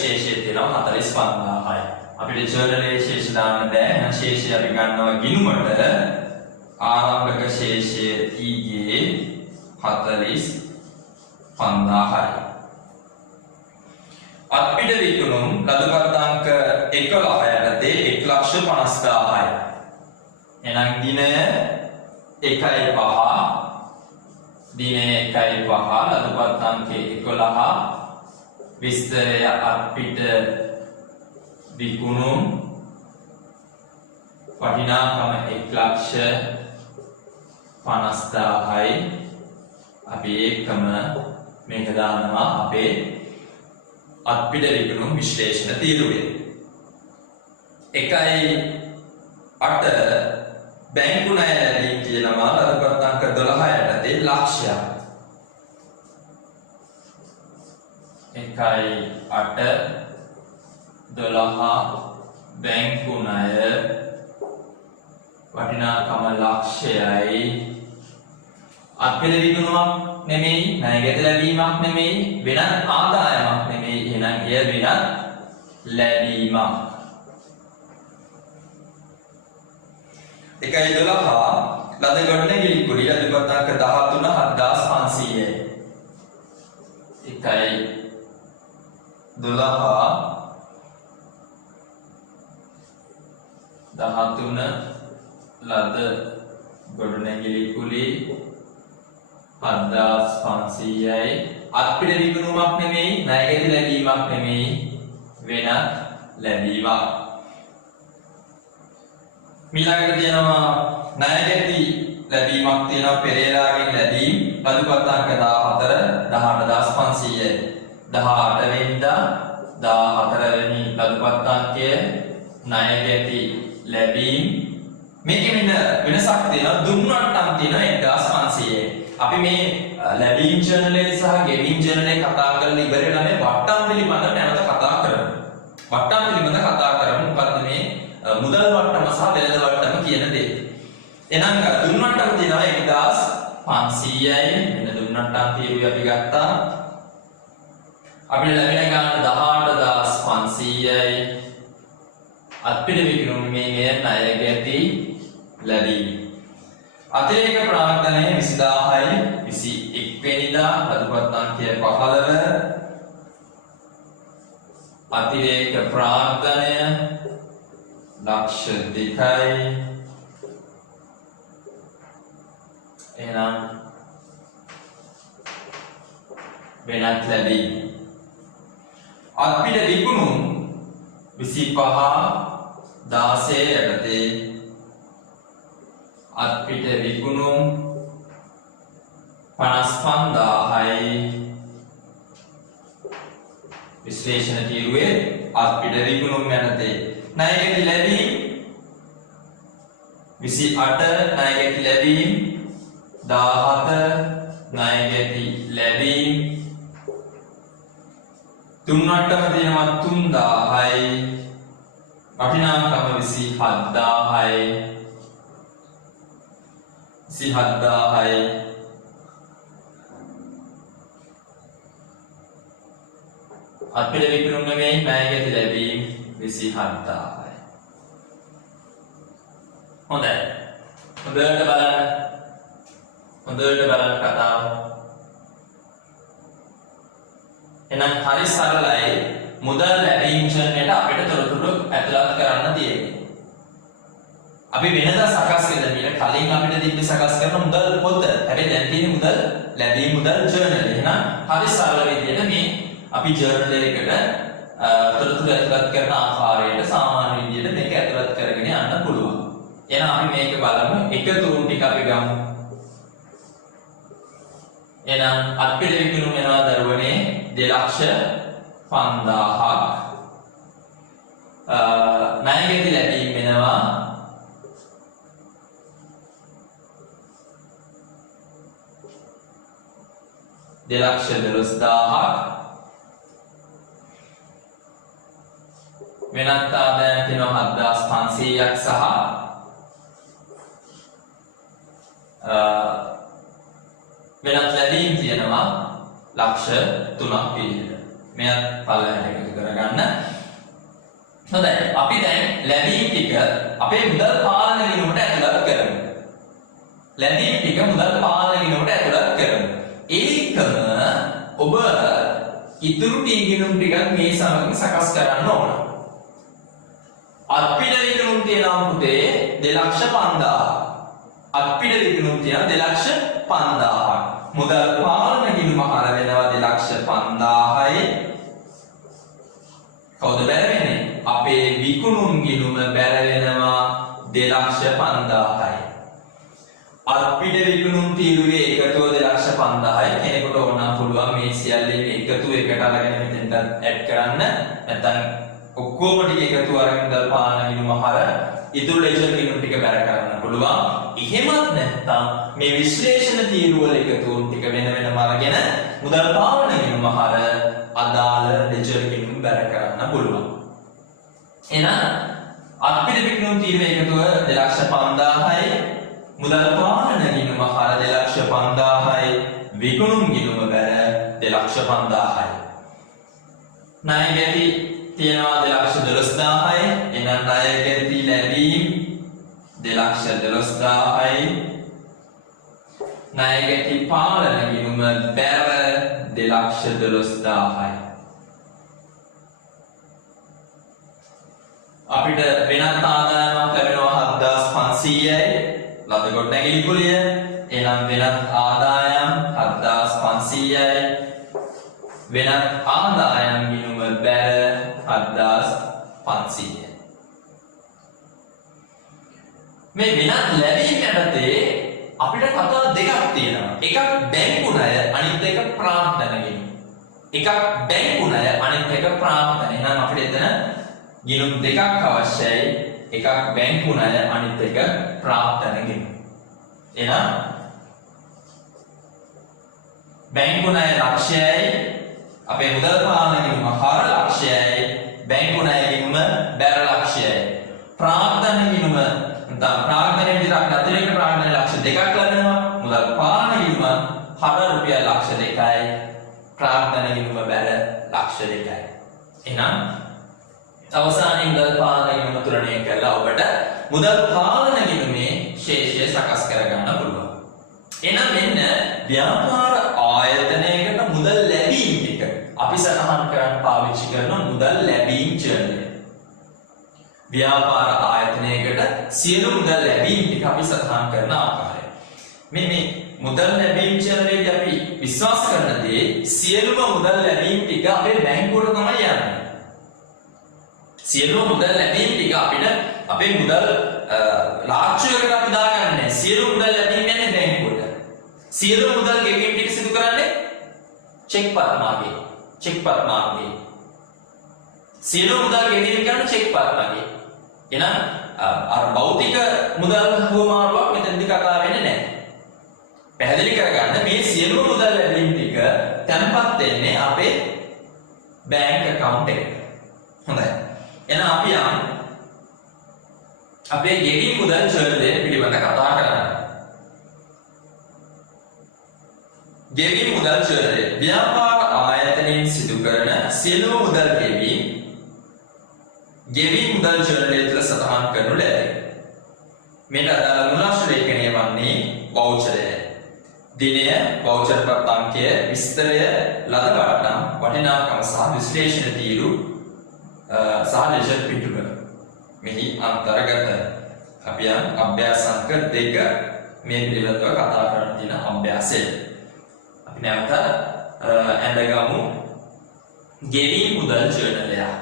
ශේෂයේ තියෙනවා 45000යි. අපිට ජර්නලයේ ශේෂ දාන්න බෑ. එහෙනම් ශේෂය අපි ගන්නවා ගිණුමට ආරම්භක ශේෂය ඊගේ 45000යි. අත්පිට විකුණුම් ලදපත් අංක 11 යටතේ 1,50,000යි. එහෙනම් දින 1.5 දින 1.5 ලදපත් අංක 11 විස්තරය අත්පිට විකුණුම් වටිනාකම 1,50,000යි. අපි ඒකම මේක දානවා අපේ අත්පිට විකුණුම් විශ්ලේෂණ තීරුවේ. 1.8 බැංකු ණය ලැබීම් කියනවා ලදපත් අංක 12 යටතේ ලක්ෂයක්. 1.8 12 බැංකු ණය වටිනාකම ලක්ෂයයි. අත්පිට විකුණුමක් නෙමෙයි, ණයගැති ලැබීමක් නෙමෙයි, වෙනත් ආදායමක් නෙමෙයි. එහෙනම් එය වෙනත් ලැබීමක්. 1.12 ලද ගොඩනැගිලි කුඩි ලදපත් අංක 13 7500යි. 1.12 13 ලද ගොඩනැගිලි කුලි 7500යි. අත්පිට විකුණුමක් නෙමෙයි, ණයගැති ලැබීමක් නෙමෙයි, වෙනත් ලැබීමක්. ඊළඟට තියෙනවා ණයගැති ලැබීමක් තියෙනවා පෙරේරාගෙන් ලැබීම් ලදපත් අංක 14 18500යි. 18 වෙනිදා 14 වෙනි ලදපත් අංකය ණයගැති ලැබීම්. මේකෙ මෙන්න වෙනසක් තියෙනවා. දුන්නට්ටම් තියෙනවා 1500යි. අපි මේ ලැබීම් ජර්නලයේ සහ ගෙවීම් ජර්නලයේ කතා කරලා ඉවර වෙලා මේ වට්ටම් පිළිබඳව නැවත කතා කරමු. වට්ටම් පිළිබඳව කතා කරමු. මොකද මේ මුදල් වට්ටම සහ වෙළඳ වට්ටම කියන දේ. එහෙනම් දුන්නට්ටම් තියෙනවා 1500යි. මෙන්න දුන්නට්ටම් තීරුවේ අපි ගත්තා. අපිට ලැබෙන ගාන 18500යි. අත්පිට විකුණුමේ ණයගැති ලැබීම්. අතිරේක ප්‍රාග්ධනය 20000යි. 21 වෙනිදා ලදපත් අංකය 15. අතිරේක ප්‍රාග්ධනය ලක්ෂ 2යි. එහෙනම් වෙනත් ලැබීම්. අත්පිට විකුණුම් 25 16 යටතේ අත්පිට විකුණුම් 55000යි. විශ්ලේෂණ තීරුවේ අත්පිට විකුණුම් යටතේ ණයගැති ලැබීම් 28 ණයගැති ලැබීම් 17 ණයගැති ලැබීම්. තුන්වටම තියෙනවා 3000යි. වටිනාකම 27000යි. 27000යි. අත්පිට විකුණුම් නෙමෙයි, ණයගැති ලැබීම් 27000යි. හොඳයි. හොඳට බලන්න කතාව. එහෙනම් හරි සරලයි. මුදල් ලැබීම් ජර්නලයට අපිට තොරතුරු ඇතුළත් කරන්න තියෙන්නේ. අපි වෙනදා සකස් කරන මිල කලින් අපිට තිබ්බ සකස් කරන මුදල් පොත. හැබැයි දැන් තියෙන්නේ මුදල් ලැබීම් මුදල් ජර්නල්. එහෙනම් හරි සරල විදිහට මේ අපි ජර්නල් එකකට තොරතුරු ඇතුළත් කරන ආකාරයට සාමාන්‍ය විදිහට මේක ඇතුළත් කරගෙන යන්න පුළුවන්. එහෙනම් අපි මේක බලමු එකතුන් ටික අපි ගමු. එහෙනම් අත්පිට විකුණුම් වෙනවා දරුවනේ 2,50,000ක්. ණයගෙදි ලැබීම් වෙනවා 2,12,000ක්. වෙනත් ආදායම් තියෙනවා 7,500ක් සහ වෙනත් ලැබීම් තියෙනවා 3,00,000ක් විදිහට. මෙයත් පළවෙනි එකතු කරගන්න. හොඳයි. අපි දැන් ලැබීම් ටික අපේ මුදල් පාලන ගිණුමට ඇතුළත් කරමු. ලැබීම් ටික මුදල් පාලන ගිණුමට ඇතුළත් කරමු. ඒකම ඔබ ඉතුරු ටී ගිණුම් ටිකත් මේ සමග සකස් කරන්න ඕන. අත්පිට විකුණුම් තියෙනවා පුතේ 2,50,000. අත්පිට විකුණුම් තියෙනවා 2,50,000ක්. මුදල් පාලන ගිණුම හර වෙනවා 2,50,000යි. කවුද බැර වෙන්නේ? අපේ විකුණුම් ගිණුම බැර වෙනවා 2,50,000යි. අත්පිට විකුණුම් තීරුවේ එකතුව 2,50,000යි. කෙනෙකුට ඕනම් පුළුවන් මේ සියල්ලේ එකතු එකට අරගෙන මෙතෙන්ට ඇඩ් කරන්න. නැත්නම් ඔක්කොම ටික එකතු අරගෙන මුදල් පාලන ගිණුම හර ඉතුරු ලෙජර් ගිණුම් ටික බැර කරන්න පුළුවන්. එහෙමත් නැත්නම් මේ විශ්ලේෂණ තීරුවල එකතුන් ටික වෙන වෙනම අරගෙන මුදල් පාලන ගිණුම හර අදාළ ලෙජර් ගිණුම් බැර කරන්න පුළුවන්. එහෙනම් අත්පිට විකුණුම් තීරුවේ එකතුව 2,50,000යි. මුදල් පාලන ගිණුම හර 2,50,000යි. විකුණුම් ගිණුම බැර 2,50,000යි. ණයගැති තියෙනවා 2,12,000යි. එහෙනම් ණයගැති ලැබීම් 2,12,000යි. ණයගැති පාලන ගිණුම බැර 2,12,000යි. අපිට වෙනත් ආදායමක් ලැබෙනවා 7,500යි. ලද ගොඩනැගිලි කුලිය. එහෙනම් වෙනත් ආදායම් 7,500යි. වෙනත් ආදායම් ගිණුම බැර 7,500යි. මේ වෙනත් ලැබීම් යටතේ අපිට කතා දෙකක් තියෙනවා. එකක් බැංකු ණය, අනිත් එක ප්‍රාර්ථන ගිණුම. එකක් බැංකු ණය, අනිත් එක ප්‍රාර්ථන. එහෙනම් අපිට එතන ගිණුම් දෙකක් අවශ්‍යයි. එකක් බැංකු ණය, අනිත් එක ප්‍රාර්ථන ගිණුම. එහෙනම් බැංකු ණය ලක්ෂයයි, අපේ මුදල් පාලන ගිණුම හර ලක්ෂයයි, බැංකු ණය ගිණුම බැර ලක්ෂයයි. ප්‍රාර්ථන ගිණුම නැත්නම් ප්‍රාර්ථනයේ විතරක් අතිරේක ප්‍රාර්ථන ලක්ෂ දෙකක් ලැබෙනවා. මුදල් පාලන ගිණුම හර රුපියල් ලක්ෂ 2යි, ප්‍රාර්ථන ගිණුම බැර ලක්ෂ 2යි. එහෙනම් අවසානයේ මුදල් පාලන ගිණුම තුලණය කරලා ඔබට මුදල් පාලන ගිණුමේ ශේෂය සකස් කරගන්න පුළුවන්. එහෙනම් මෙන්න ව්‍යාපාර ආයතනයකට මුදල් ලැබීම් ටික අපි සටහන් කරන්න පාවිච්චි කරන මුදල් ලැබීම් ජර්නල්. ව්‍යාපාර ආයතනයකට සියලු මුදල් ලැබීම් ටික අපි සටහන් කරන ආකාරය. මේ මුදල් ලැබීම් ජර්නලෙදි අපි විශ්වාස කරන දේ සියලුම මුදල් ලැබීම් ටික අපේ බැංකුවට තමයි යන්නේ. සියලුම මුදල් ලැබීම් ටික අපිට අපේ මුදල් ලාච්චුවකට අපි දාගන්නේ. සියලු මුදල් ලැබීම් යන්නේ බැංකුවට. සියලු මුදල් ගෙවීම් ටික සිදු කරන්නේ චෙක් පරමාර්ගයේ. සියලු මුදල් ගෙවීම කරන චෙක් පරමාර්ගයේ. එහෙනම් අර භෞතික මුදල් හුවමාරුවක් මෙතනදී කතා වෙන්නේ නැහැ. පැහැදිලි කරගන්න මේ සියලු මුදල් ලැබීම් ටික තැන්පත් වෙන්නේ අපේ බැංක් account එකට. හොඳයි. එහෙනම් අපි අපේ ගෙවීම් මුදල් ජර්නලය පිළිබඳව කතා කරන්න. ගෙවීම් මුදල් ජර්නලය ව්‍යාපාර ආයතනයෙන් සිදු කරන සියලුම මුදල් ගෙවීම් මුදල් ජර්නලය තුළ සටහන් කරනු ලැබේ. මේට අදාළ මුලාශ්‍ර ලේඛනය වන්නේ වවුචරය. දිනය, වවුචර් පත් අංකය, විස්තරය, ලද වටනම්, වටිනාකම සහ විශ්ලේෂණ තීරු සහ ලෙජර් පිටුව. මෙහි අන්තර්ගත අපි අභ්‍යාස අංක 2 මේ පිළිබඳව කතා කරන්න තියෙන අභ්‍යාසය. අපි නැවත ඇඳගමු ගෙවීම් මුදල් ජර්නලයක්.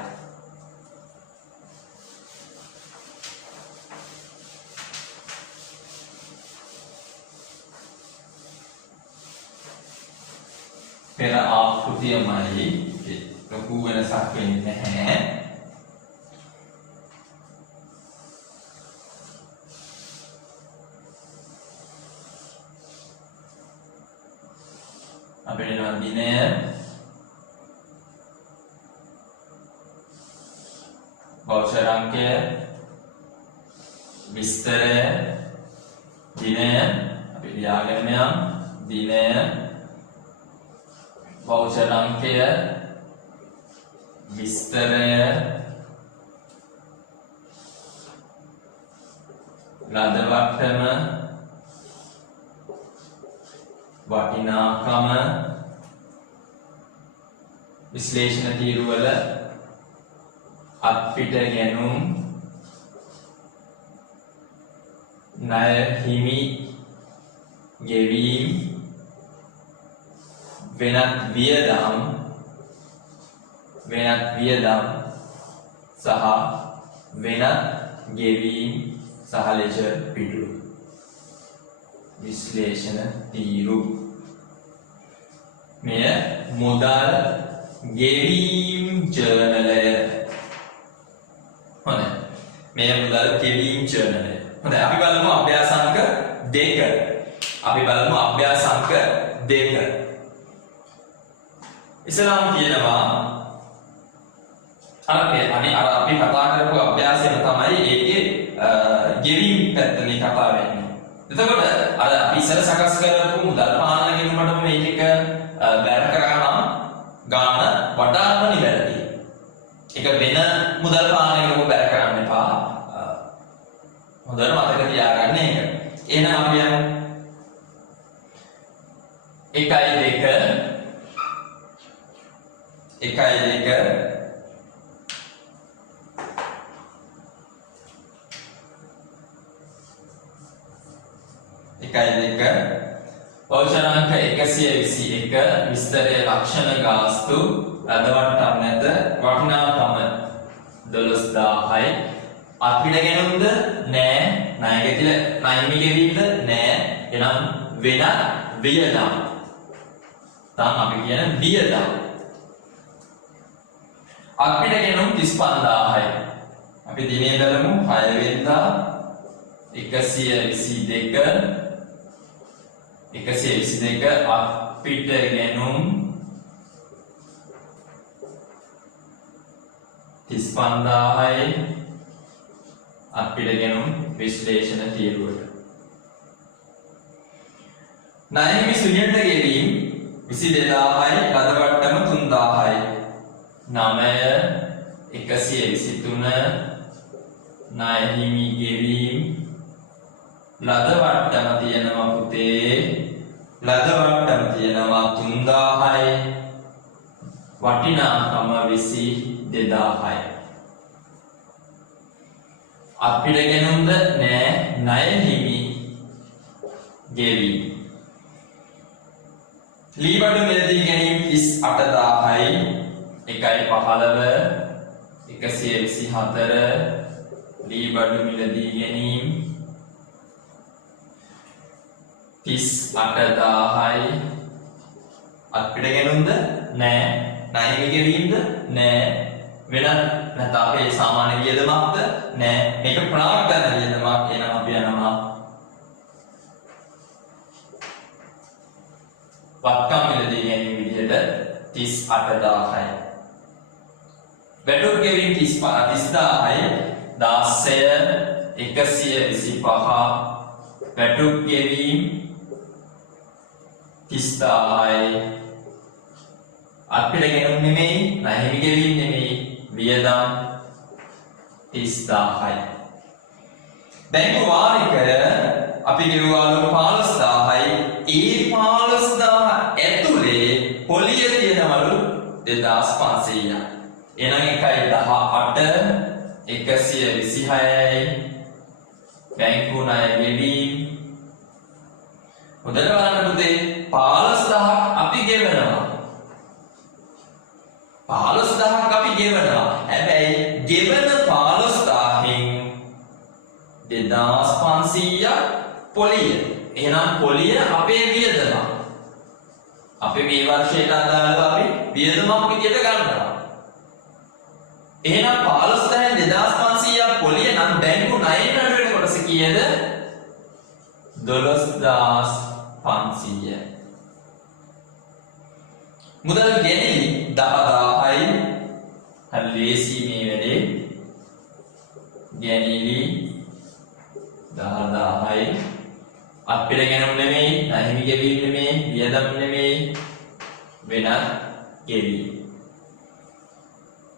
පෙර ආකෘතියමයි ලොකු වෙනසක් වෙන්නේ නැහැ. අපිට නම් දිනය වෞචර් අංකය විස්තරය දිනය අපි ලියාගෙන යමු. දිනය වෞචර් අංකය විස්තරය ලද වට්ටම වටිනාකම විශ්ලේෂණ තීරුවල අත්පිට ගැනුම් ණය හිමි ගෙවීම් වෙනත් වියදම් සහ වෙනත් ගෙවීම් සහ ලෙජර් පිටු විශ්ලේෂණ තීරු මෙය මුදල් ගෙවීම් ජර්නලය. හොඳයි. මෙය මුදල් ගෙවීම් ජර්නලය. හොඳයි. අපි බලමු අභ්‍යාසංක 2. ඉස්සරහම කියනවා අපි කතා කරපු අභ්‍යාසයම තමයි ඒකේ ගෙවීම් පැත්තනේ කතා වෙන්නේ. එතකොට අර අපි ඉස්සර සකස් කරපු මුදල් පාලන ගෙනුමටම මේක බැර කරා නම් ගාන වඩාත්ම නිවැරදි. ඒක වෙන මුදල් පාලන ගෙනුම බැර කරන්න එපා. හොඳට මතක තියාගන්න ඒක. එහෙනම් අපි යමු 1.2 වෞචර් අංක 121 විස්තරයේ ලක්ෂණ ගාස්තු රදවට්ටම් නැත වටිනාකම 12000යි අපිට ගෙනුම්ද නෑ ණය ගෙවීමද නෑ එනම් වෙන වියදම් තම අපි කියන වියදම් අපිට ගෙනුම් 35000යි අපි දිනේ බලමු 6 වෙනිදා 122 අපිට ගෙනුම් 35000යි අපිට ගෙනුම් විශ්ලේෂණ තීරුවට ණය සුඤ්ඤට ගෙවීම් 22000යි ලදවට්ටම 3000යි 9 123 ණය හිමි ගෙවීම් ලදවට්ටම තියෙනවා පුතේ ලදවට්ටම තියෙනවා 3000යි වටිනාකම 22000යි අපිට ගෙනුම්ද නෑ ණය හිමි ගෙවීම් ලීබඩු මිලදී ගැනීම 38000යි 1.15 124 ලීබඩු මිලදී ගැනීම 38000යි අපිට ගෙනුම්ද නෑ ණය ගෙවීමද නෑ වෙන නැත්නම් අපේ සාමාන්‍ය වියදමක්ද නෑ මේක ප්‍රාර්ථන වියදමක් එනවා අපි යනවා වත්කම් මිලදී ගැනීම විදිහට 38000යි වැටුප් ගෙවීම 30000යි 16 125 වැටුප් ගෙවීම 30000යි අපිට ගෙනුම් නෙමෙයි ණය හිමි ගෙවීම නෙමෙයි වියදම් 30000යි බැංකු වාරිකය අපි ගෙවුවාලු 15000යි ඒ 15000 ඇතුලේ පොලිය තියෙනවලු 2500යි එහෙනම් 1.18 126යි බැංකු ණය ගෙවීම හොඳට බලන්න පුතේ 15000ක් අපි ගෙවනවා 15000ක් අපි ගෙවනවා හැබැයි ගෙවන 15000න් 2500ක් පොලිය එහෙනම් පොලිය අපේ වියදම අපි මේ වර්ෂයට අදාළව අපි වියදමක් විදියට ගන්නවා. එහෙනම් 152,2500ක් පොලිය නම් බැංකු ණයෙන් අඩු වෙන කොටස කීයද? 12,500. මුදල් ගෙනිලි 10,000යි. හරි ලේසි මේ වැඩේ. ගෙනිලි 10,000යි. අපිට ගෙනුම් නෙමෙයි, නැහිමි ගෙවීම නෙමෙයි, වියදම් නෙමෙයි, වෙනත් ගෙවීම.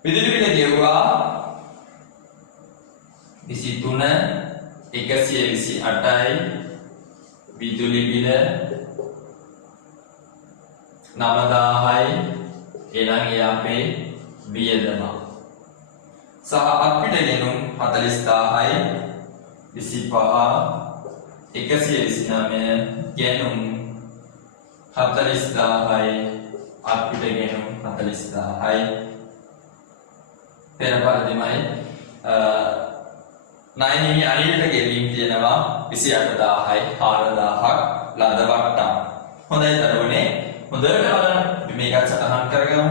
විදුලි බිල ගෙවුවා 23,128යි. විදුලි බිල 9,000යි. එනම් ඒ අපේ වියදම. සහ අපිට ගෙනුම් 40,000යි. 25,129 ගෙනුම් 40,000යි. අපිට ගෙනුම් 40,000යි. පෙර පරිදිමයි ණයනිමි අනිලට ගෙවීම් තියෙනවා 28,000යි. 4,000ක් ලද වට්ටම්. හොඳයි දරුවනේ, හොඳට බලන්න මේකත් සටහන් කරගමු.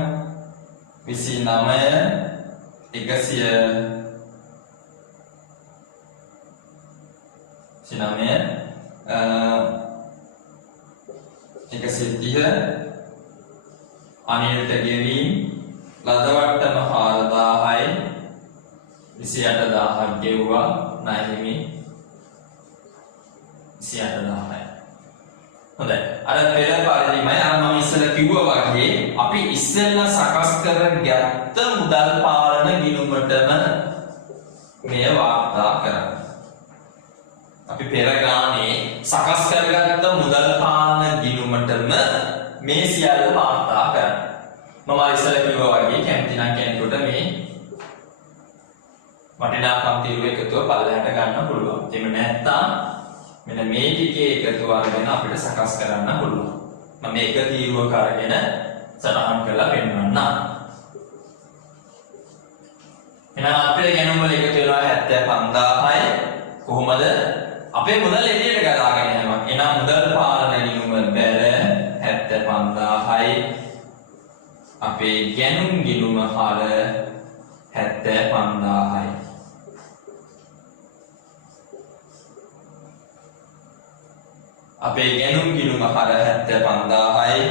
130 අනිලට ගෙවීම් ලද වට්ටම 4,000යි. 28,000ක් ගෙවුවා ණයනිමි 28,000යි. හොඳයි. අර පෙර පරිදිමයි අර මම ඉස්සෙල්ලා කිව්වා වගේ අපි ඉස්සෙල්ලා සකස් කරගත්ත මුදල් පාලන ගිණුමටම මෙය වාර්තා කරන්න. අපි පෙර ගානේ සකස් කරගත්ත මුදල් පාලන ගිණුමටම මේ සියල්ල වාර්තා කරන්න. මම ඉස්සෙල්ලා කිව්වා වගේ කැමති නම් කෙනෙකුට මේ වටිනාකම් තීරුව එකතුව පල්ලෙහාට ගන්න පුළුවන්. එහෙම නැත්නම් මෙන්න මේ ටිකේ එකතුව අරගෙන අපිට සකස් කරන්න පුළුවන්. මම මේක තීරුවක අරගෙන සටහන් කරලා පෙන්නන්නම්. එහෙනම් අපේ ගණන් වල එකතු වෙනවා 75,000යි. කොහොමද? අපේ මුදල් එළියට ගලාගෙන යනවා. එහෙනම් මුදල් පාලන ගිණුම බැල 75,000යි. අපේ ගණන් ගිණුම හර 75,000යි. අපේ ගණන් ගිණුම හර 75,000යි.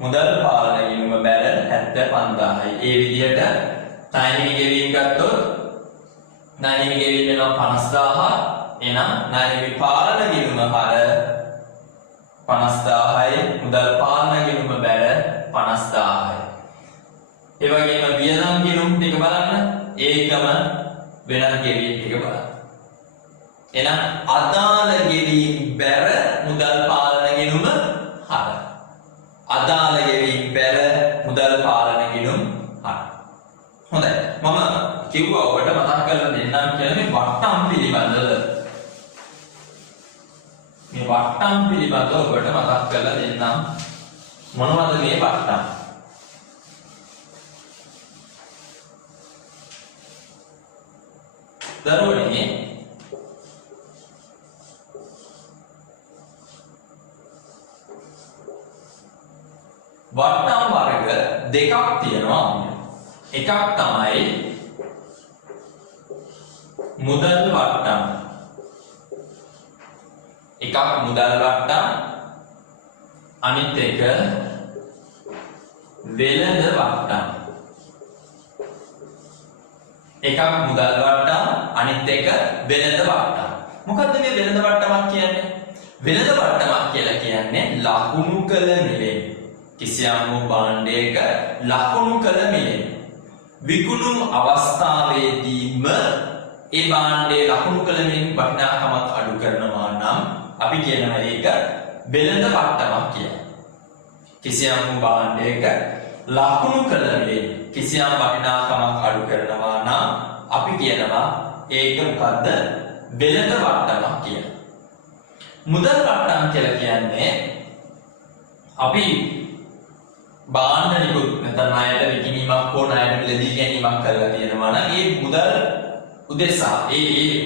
මුදල් පාලන ගිණුම බැල 75,000යි. ඒ විදිහට ණයනිමි ගෙවීම් ගත්තොත් ණයනිමි ගෙවීම් වෙනවා 50,000. එහෙනම් ණයනිමි පාලන ගිණුම හර 50,000යි. මුදල් පාලන ගිණුම බැල 50,000යි. ඒ වගේම වියදම් ගිණුම් ටික බලන්න. ඒකම වෙනත් ගෙවීම් ටික බලන්න. එහෙනම් අදාළ ගෙවීම් බැර මුදල් පාලන ගිණුම හර. අදාළ ගෙවීම් බැර මුදල් පාලන ගිණුම් හර. හොඳයි. මම කිව්වා ඔබට මතක් කරලා දෙන්නම් කියලා මේ වට්ටම් පිළිබඳව. මේ වට්ටම් පිළිබඳව ඔබට මතක් කරලා දෙන්නම්. මොනවද මේ වට්ටම්? දරුවනේ වට්ටම් වර්ග දෙකක් තියෙනවා. එකක් තමයි මුදල් වට්ටම්. එකක් මුදල් වට්ටම්, අනිත් එක වෙළඳ වට්ටම්. එකක් මුදල් වට්ටම්, අනිත් එක වෙළඳ වට්ටම්. මොකද්ද මේ වෙළඳ වට්ටමක් කියන්නේ? වෙළඳ වට්ටමක් කියලා කියන්නේ ලකුණු කළ මිලෙන් කිසියම් වූ භාණ්ඩයක ලකුණු කළ මිලෙන් විකුණුම් අවස්ථාවේදීම ඒ භාණ්ඩයේ ලකුණු කළ මිලෙන් වටිනාකමක් අඩු කරනවා නම් අපි කියනවා ඒක වෙළඳ වට්ටමක් කියලා. කිසියම් වූ භාණ්ඩයක ලකුණු කළ මිලෙන් කිසියම් වටිනාකමක් අඩු කරනවා නම් අපි කියනවා ඒක මොකද්ද? වෙළඳ වට්ටමක් කියලා. මුදල් වට්ටම් කියලා කියන්නේ අපි භාණ්ඩ නිකුත් නැත්නම් ණයට විකිණීමක් හෝ ණයට මිලදී ගැනීමක් කරලා තියෙනවා නම් ඒ මුදල් උදෙසා ඒ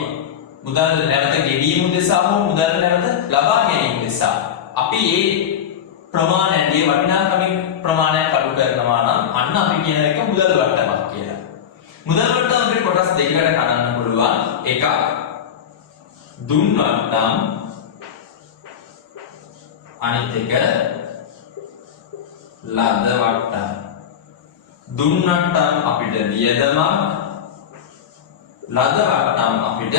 මුදල් නැවත ගෙවීම උදෙසා හෝ මුදල් නැවත ලබා ගැනීම උදෙසා අපි ඒ ප්‍රමාණයන්ගේ වටිනාකමින් ප්‍රමාණයක් අඩු කරනවා නම් අන්න අපි කියන එක මුදල් වට්ටමක් කියලා. මුදල් වට්ටම අපිට කොටස් දෙකකට කඩන්න පුළුවන්. එකක් දුන් වට්ටම්, අනිත් එක ලද වට්ටම්. දුන් වට්ටම් අපිට වියදමක්, ලද වට්ටම් අපිට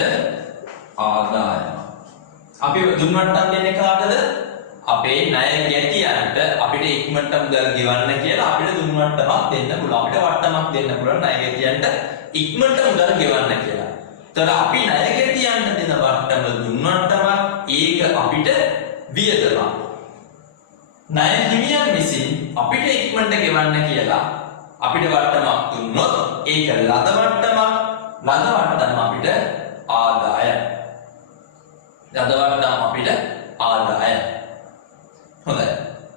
ආදායමක්. අපි දුන් වට්ටම් දෙන්නේ කාටද? අපේ ණය ගැටියන්ට අපිට ඉක්මනට මුදල් ගෙවන්න කියලා අපිට දුන් වට්ටමක් දෙන්න පුළුවන්. අපිට වට්ටමක් දෙන්න පුළුවන් ණය ගැටියන්ට ඉක්මනට මුදල් ගෙවන්න කියලා. එතකොට අපි ණය ගැටියන්ට දෙන වට්ටම දුන් වට්ටමක්, ඒක අපිට වියදමක්. ණය හිමියන් විසින් අපිට ඉක්මනට ගෙවන්න කියලා අපිට වට්ටමක් දුන්නොත් ඒක ලද වට්ටමක්. ලද වට්ටම අපිට ආදායයි. ලද වට්ටම අපිට ආදායයි. හොඳයි.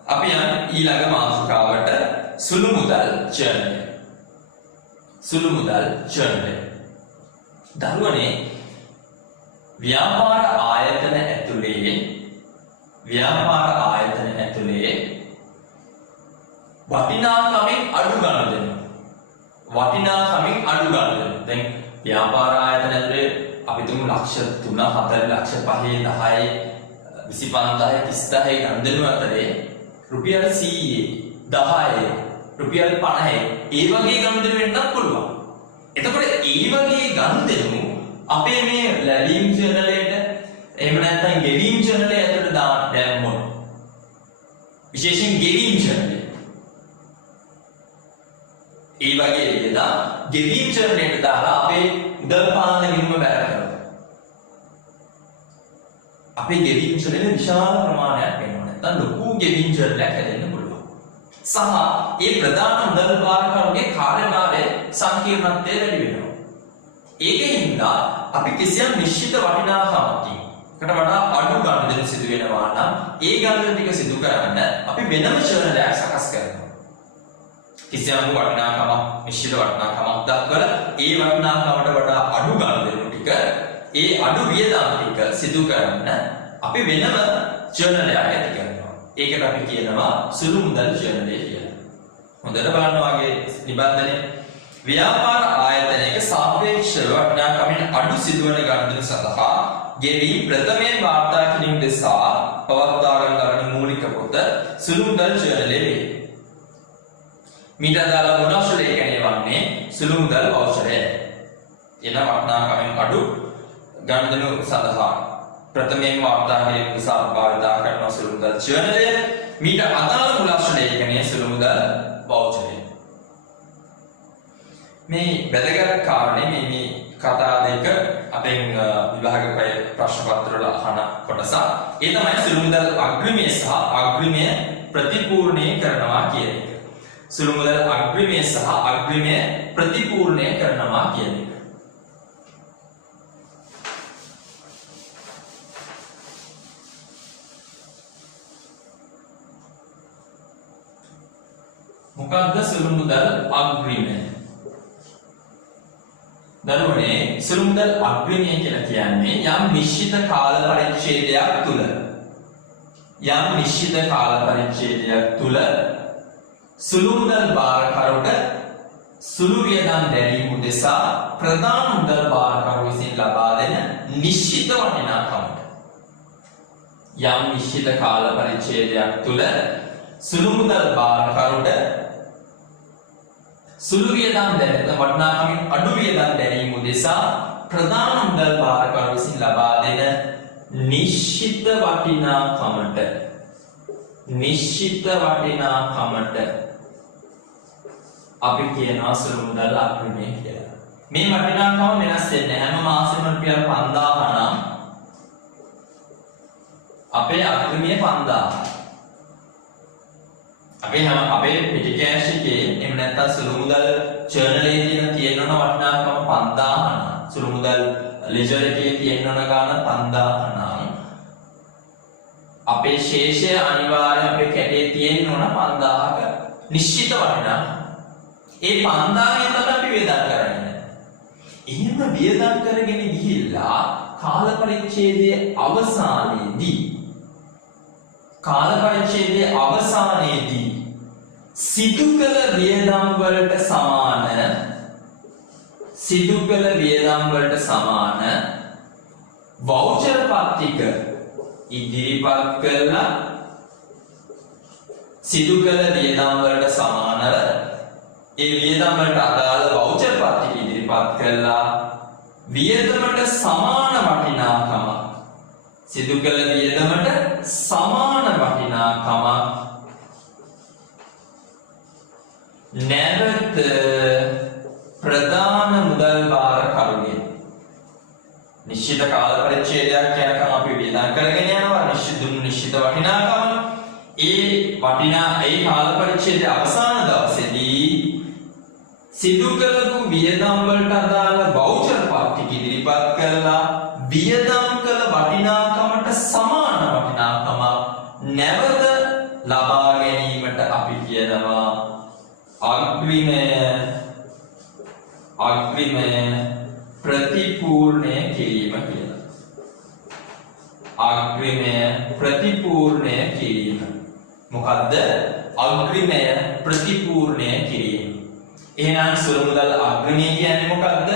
අපි යන ඊළඟ මාතෘකාවට සුළු මුදල් චලනය. සුළු මුදල් චලනය. දරුවනේ ව්‍යාපාර ආයතන ඇතුලේ වටිනාකමින් අඩු ගන්න වටිනාකමින් අඩු ගන්න. දැන් ව්‍යාපාර ආයතන ඇතුලේ අපි තුමු ලක්ෂ 3 4 ලක්ෂ 5 10 25,000 30,000 ගණන් අතරේ රුපියල් 100 10 රුපියල් 50 ඒ වගේ ගණන් වෙන්නත් පුළුවන්. එතකොට ඒ වගේ ගණන් අපේ මේ ලැබීම් ජර්නලයට එහෙම නැත්නම් ගෙවීම් ජර්නලය ඇතුළට දැම්මොත් විශේෂයෙන් ගෙවීම් ජර්නලය ඒ වගේ විදිහට ගෙවීම් ජර්නලයට දාලා අපේ මුදල් පාලන ගිණුම බැර කරනවා. අපේ ගෙවීම් ජර්නලේ විශාල ප්‍රමාණයක් වෙනවා. නැත්නම් ලොකු ගෙවීම් ජර්නලයක් හැදෙන්න පුළුවන්. සහ ඒ ප්‍රධාන මුදල් භාරකරුගේ කාර්යභාරය සංකීර්ණත්වය වැඩි වෙනවා. ඒකින්ද අපි කිසියම් නිශ්චිත වටිනාකමකින් කට වඩා අඩු ගණන් සිදු වෙනවා නම් ඒ ගණන් ටික සිදු කරන්න අපි වෙනම ජර්නලයක් සකස් කරනවා. කිසියම් වටිනාකමක් නිශ්චිත වටිනාකමක් දක්වලා ඒ වටිනාකමට වඩා අඩු ගණන් ටික ඒ අඩු වියදම් ටික සිදු කරන්න අපි වෙනම ජර්නලයක් ඇති කරනවා. ඒකට අපි කියනවා සුළු මුදල් ජර්නලය කියලා. හොඳට බලන්න වගේ නිබන්ධනය ව්‍යාපාර ආයතනයක සාපේක්ෂව වටිනාකමින් අඩු සිදුවන ගණන් සඳහා ගෙවි ප්‍රථමයෙන් වාර්තා කිරීම දෙසා පවත්වාගෙන ලබන මූලික පොත සුළු මුදල් ජර්නලය වේ. මීට අදාළ මුද්‍රාංශ ලේඛනය වන්නේ සුළු මුදල් වවුචරය. එන වටිනාකමින් අඩු ගණන් සඳහා ප්‍රථමයෙන් වාර්තා කිරීම දෙසා භාවිත කරන සුළු මුදල් ජර්නලය. මීට අදාළ මුද්‍රාංශ ලේඛනය සුළු මුදල් වවුචරය. මේ වැදගත් කාරණේ මේ කතා දෙක අපෙන් විභාග ප්‍රශ්න පත්‍ර වල අහන කොටස. ඒ තමයි සුළු මුදල් අග්‍රිමය සහ අග්‍රිමය ප්‍රතිපූර්ණය කරනවා කියන එක. සුළු මුදල් අග්‍රිමය සහ අග්‍රිමය ප්‍රතිපූර්ණය කරනවා කියන එක. මොකක්ද සුළු මුදල් අග්‍රිමය? දරුවනේ සුළු මුදල් අග්‍රිමය කියලා කියන්නේ යම් නිශ්චිත කාල පරිච්ඡේදයක් තුල සුළු මුදල් භාරකරුට සුළු වියදම් දැරීම උදෙසා ප්‍රධාන මුදල් භාරකරු විසින් ලබා දෙන නිශ්චිත වටිනාකමට යම් නිශ්චිත කාල පරිච්ඡේදයක් තුල සුළු මුදල් භාරකරුට සුළු වියදම් දැරීම වටිනාකමින් අඩු වියදම් දැරීම උදෙසා ප්‍රධාන මුදල් භාරකරු විසින් ලබා දෙන නිශ්චිත වටිනාකමට අපි කියනවා සුළු මුදල් අග්‍රිමය කියලා. මේ වටිනාකම වෙනස් වෙන්නේ හැම මාසෙම රුපියල් 5000 නම් අපේ අග්‍රිමය 5000. අපේ පිටි කෑෂ් එකේ එහෙම නැත්නම් සුළු මුදල් ජර්නලයේ තියෙන වටිනාකම 5000 නම් සුළු මුදල් ලෙජර් එකේ තියෙන ගාන 5000 නම් අපේ ශේෂය අනිවාර්යයෙන් අපේ කැටේ තියෙන්න ඕන 5000ක නිශ්චිත වටිනාකම. ඒ 5000ෙන් තමයි අපි වියදම් කරන්නේ. එහෙම වියදම් කරගෙන ගිහිල්ලා කාල පරිච්ඡේදයේ අවසානයේදී කාල පරිච්ඡේදයේ අවසානයේදී සිදු කළ වියදම් වලට සමාන වවුචර් පත්‍රික ඉදිරිපත් කළා. සිදු කළ වියදම් වලට සමානව ඒ වියදම් වලට අදාළ වවුචර් පත්‍රික ඉදිරිපත් කළා. වියදමට සමාන වටිනාකම සිදු කළ වියදමට සමාන වටිනාකම නැවත ප්‍රධාන මුදල් භාරකරුගෙන් නිශ්චිත කාල පරිච්ඡේදයක් යනකම් අපි වියදම් කරගෙන යනවා. නිශ්චිත වටිනාකම ඒ කාල පරිච්ඡේදයේ අවසාන දවසේදී සිදු කරපු වියදම් වලට අදාළ වවුචර් පත්‍රික ඉදිරිපත් කරලා වියදම් කළ වටිනාකමට සමාන වටිනාකම නැවත ලබා ගැනීමට අපි කියනවා අග්‍රිමය ප්‍රතිපූර්ණය කිරීම කියලා. අග්‍රිමය ප්‍රතිපූර්ණය කිරීම. මොකද්ද? අග්‍රිමය ප්‍රතිපූර්ණය කිරීම. එහෙනම් සුළු මුදල් අග්‍රිමය කියන්නේ මොකද්ද?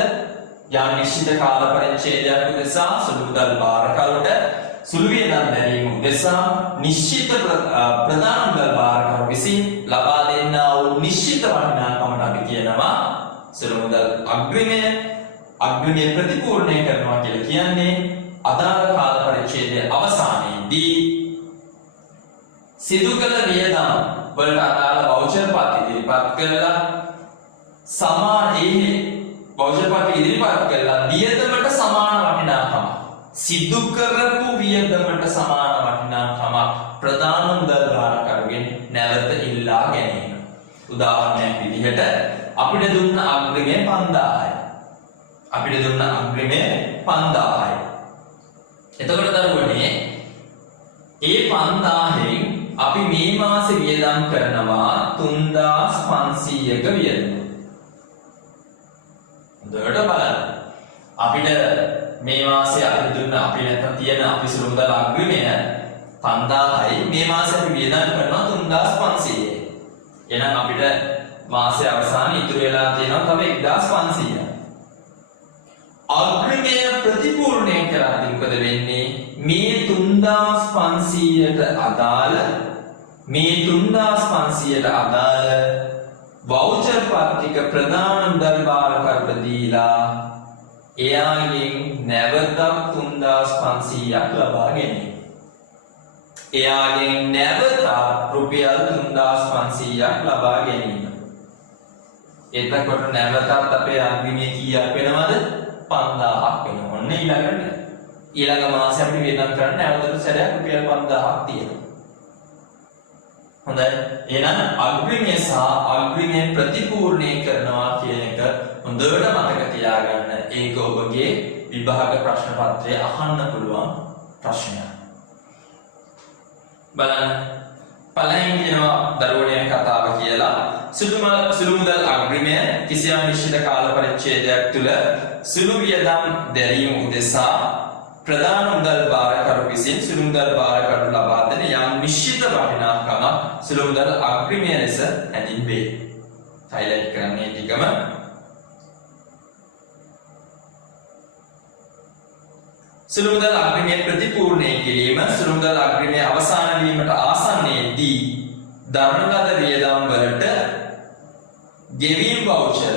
යම් නිශ්චිත කාල පරිච්ඡේදයක් උදෙසා සුළු මුදල් භාරකරුට සුළු වියදම් දැරීම උදෙසා නිශ්චිත ප්‍රධාන මුදල් භාරකරු විසින් ලබා දෙන්නා වූ නිශ්චිත වටිනාකමට අපි කියනවා සුළු මුදල් අග්‍රිමය. අග්‍රිමය ප්‍රතිපූර්ණය කරනවා කියලා කියන්නේ අදාළ කාල පරිච්ඡේදයේ අවසානයේදී සිදු කළ වියදම් වලට අදාළ වවුචර් පත්‍රික ඉදිරිපත් කරලා වවුචර් පත්‍රික ඉදිරිපත් කරලා වියදමට සමාන වටිනාකම සිදු කරපු වියදමට සමාන වටිනාකම ප්‍රධාන මුදල් භාරකරුගෙන් නැවත ඉල්ලා ගැනීම. උදාහරණයක් විදිහට අපිට දුන්න අග්‍රිමය 5000යි. එතකොට දරුවනේ ඒ 5000න් අපි මේ මාසේ වියදම් කරනවා 3500ක වියදම. හොඳට බලන්න. අපිට මේ මාසේ අපි දුන්න අපි නැත්තම් තියෙන අපි සුළු මුදල් අග්‍රිමය 5000යි. මේ මාසේ අපි වියදම් කරනවා 3500යි. එහෙනම් අපිට මාසයේ අවසානයේ ඉතුරු වෙලා තියෙනවා තව 1500යි. අග්‍රිමය ප්‍රතිපූර්ණය කරද්දී මොකද වෙන්නේ? මේ 3500ට අදාළ වවුචර් පත්‍රික ප්‍රධාන මුදල් භාරකරුට දීලා එයාගෙන් නැවතත් 3500ක් ලබා ගැනීම. රුපියල් 3500ක් ලබා ගැනීම. එතකොට නැවතත් අපේ අග්‍රිමය කීයක් වෙනවද? 5000ක් වෙනවා. ඔන්න ඊළඟ මාසෙ අපි වියදම් කරන්න නැවතත් සැරයක් රුපියල් 5000ක් තියෙනවා. හොඳයි. එහෙනම් අග්‍රිමය සහ අග්‍රිමය ප්‍රතිපූර්ණය කරනවා කියන එක හොඳට මතක තියාගන්න. ඒක ඔබගේ විභාග ප්‍රශ්න පත්‍රයේ අහන්න පුළුවන් ප්‍රශ්නයක්. බලන්න. පළවෙනි කියනවා දරුවනේ කතාව කියලා. සුළු මුදල් අග්‍රිමය කිසියම් නිශ්චිත කාල පරිච්ඡේදයක් තුළ සුළු වියදම් දැරීම උදෙසා ප්‍රධාන මුදල් භාරකරු විසින් සුළු මුදල් භාරකරුට ලබා දෙන යම් නිශ්චිත වටිනාකමක් සුළු මුදල් අග්‍රිමය ලෙස හැඳින්වේ. හයිලයිට් කරන්නේ ටිකම. සුළු මුදල් අග්‍රිමය ප්‍රතිපූර්ණය කිරීම සුළු මුදල් අග්‍රිමය අවසන් වීමට ආසන්නයේදී දරන ලද වියදම් වලට ගෙවීම් වවුචර්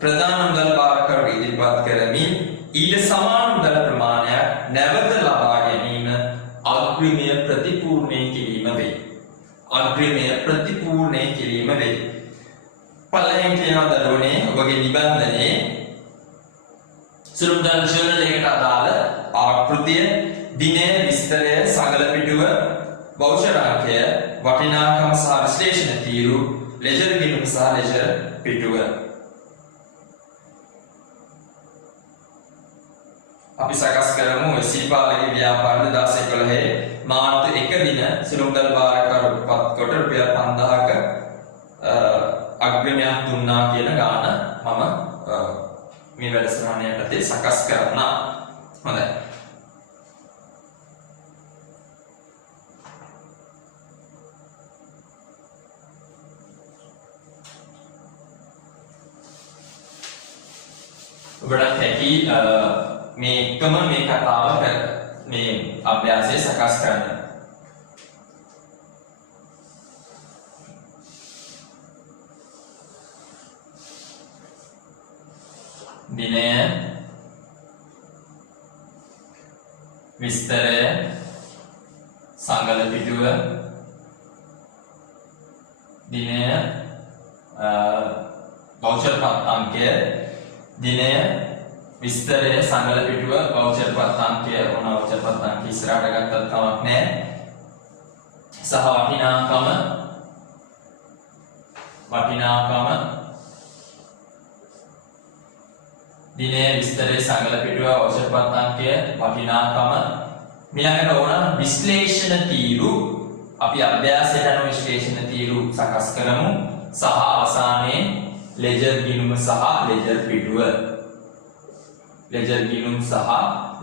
ප්‍රධාන මුදල් භාරකරු ඉදිරිපත් කරමින් ඊට සමාන මුදල් ප්‍රමාණයක් නැවත ලබා ගැනීම අග්‍රිමය ප්‍රතිපූර්ණය කිරීම වේ. පළවෙනි කියනවා දරුවනේ ඔබගේ නිබන්ධනයේ සුළු මුදල් ජර්නල් එකට අදාළ ආකෘතිය, දිනය, විස්තරය, සගල පිටුව, වවුචර් අංකය, වටිනාකම සහ විශ්ලේෂණ තීරු, ලෙජර් ගිණුම සහ ලෙජර් පිටුව. අපි සකස් කරමු සීපාලගේ ව්‍යාපාර 2011 මාර්තු 1 දින සුළු මුදල් භාරකරු පත් කොට රුපියල් 5000ක අග්‍රිමයක් දුන්නා කියන ගාන මම මේ වැඩසටහන යටතේ සකස් කරනවා. හොඳයි. ගොඩක් හැකි මේ එකම මේ කතාව මේ අභ්‍යාසය සකස් කරන්න. දිනය විස්තරය සංගල පිටුව දිනය වවුචර් පත් අංකය දිනය විස්තරය සංගල පිටුව වවුචර් පත් අංකය ඕන වවුචර් පත් අංක ඉස්සරහට ගත්තත් කමක් නැහැ සහ වටිනාකම දිනය විස්තරය සංගල පිටුව වවුචර් පත් අංකය වටිනාකම ඊළඟට ඕන විශ්ලේෂණ තීරු අපි අභ්‍යාසයට අනුව විශ්ලේෂණ තීරු සකස් කරමු සහ අවසානයේ ලෙජර් ගිණුම සහ ලෙජර් පිටුව ලෙජර් ගිණුම් සහ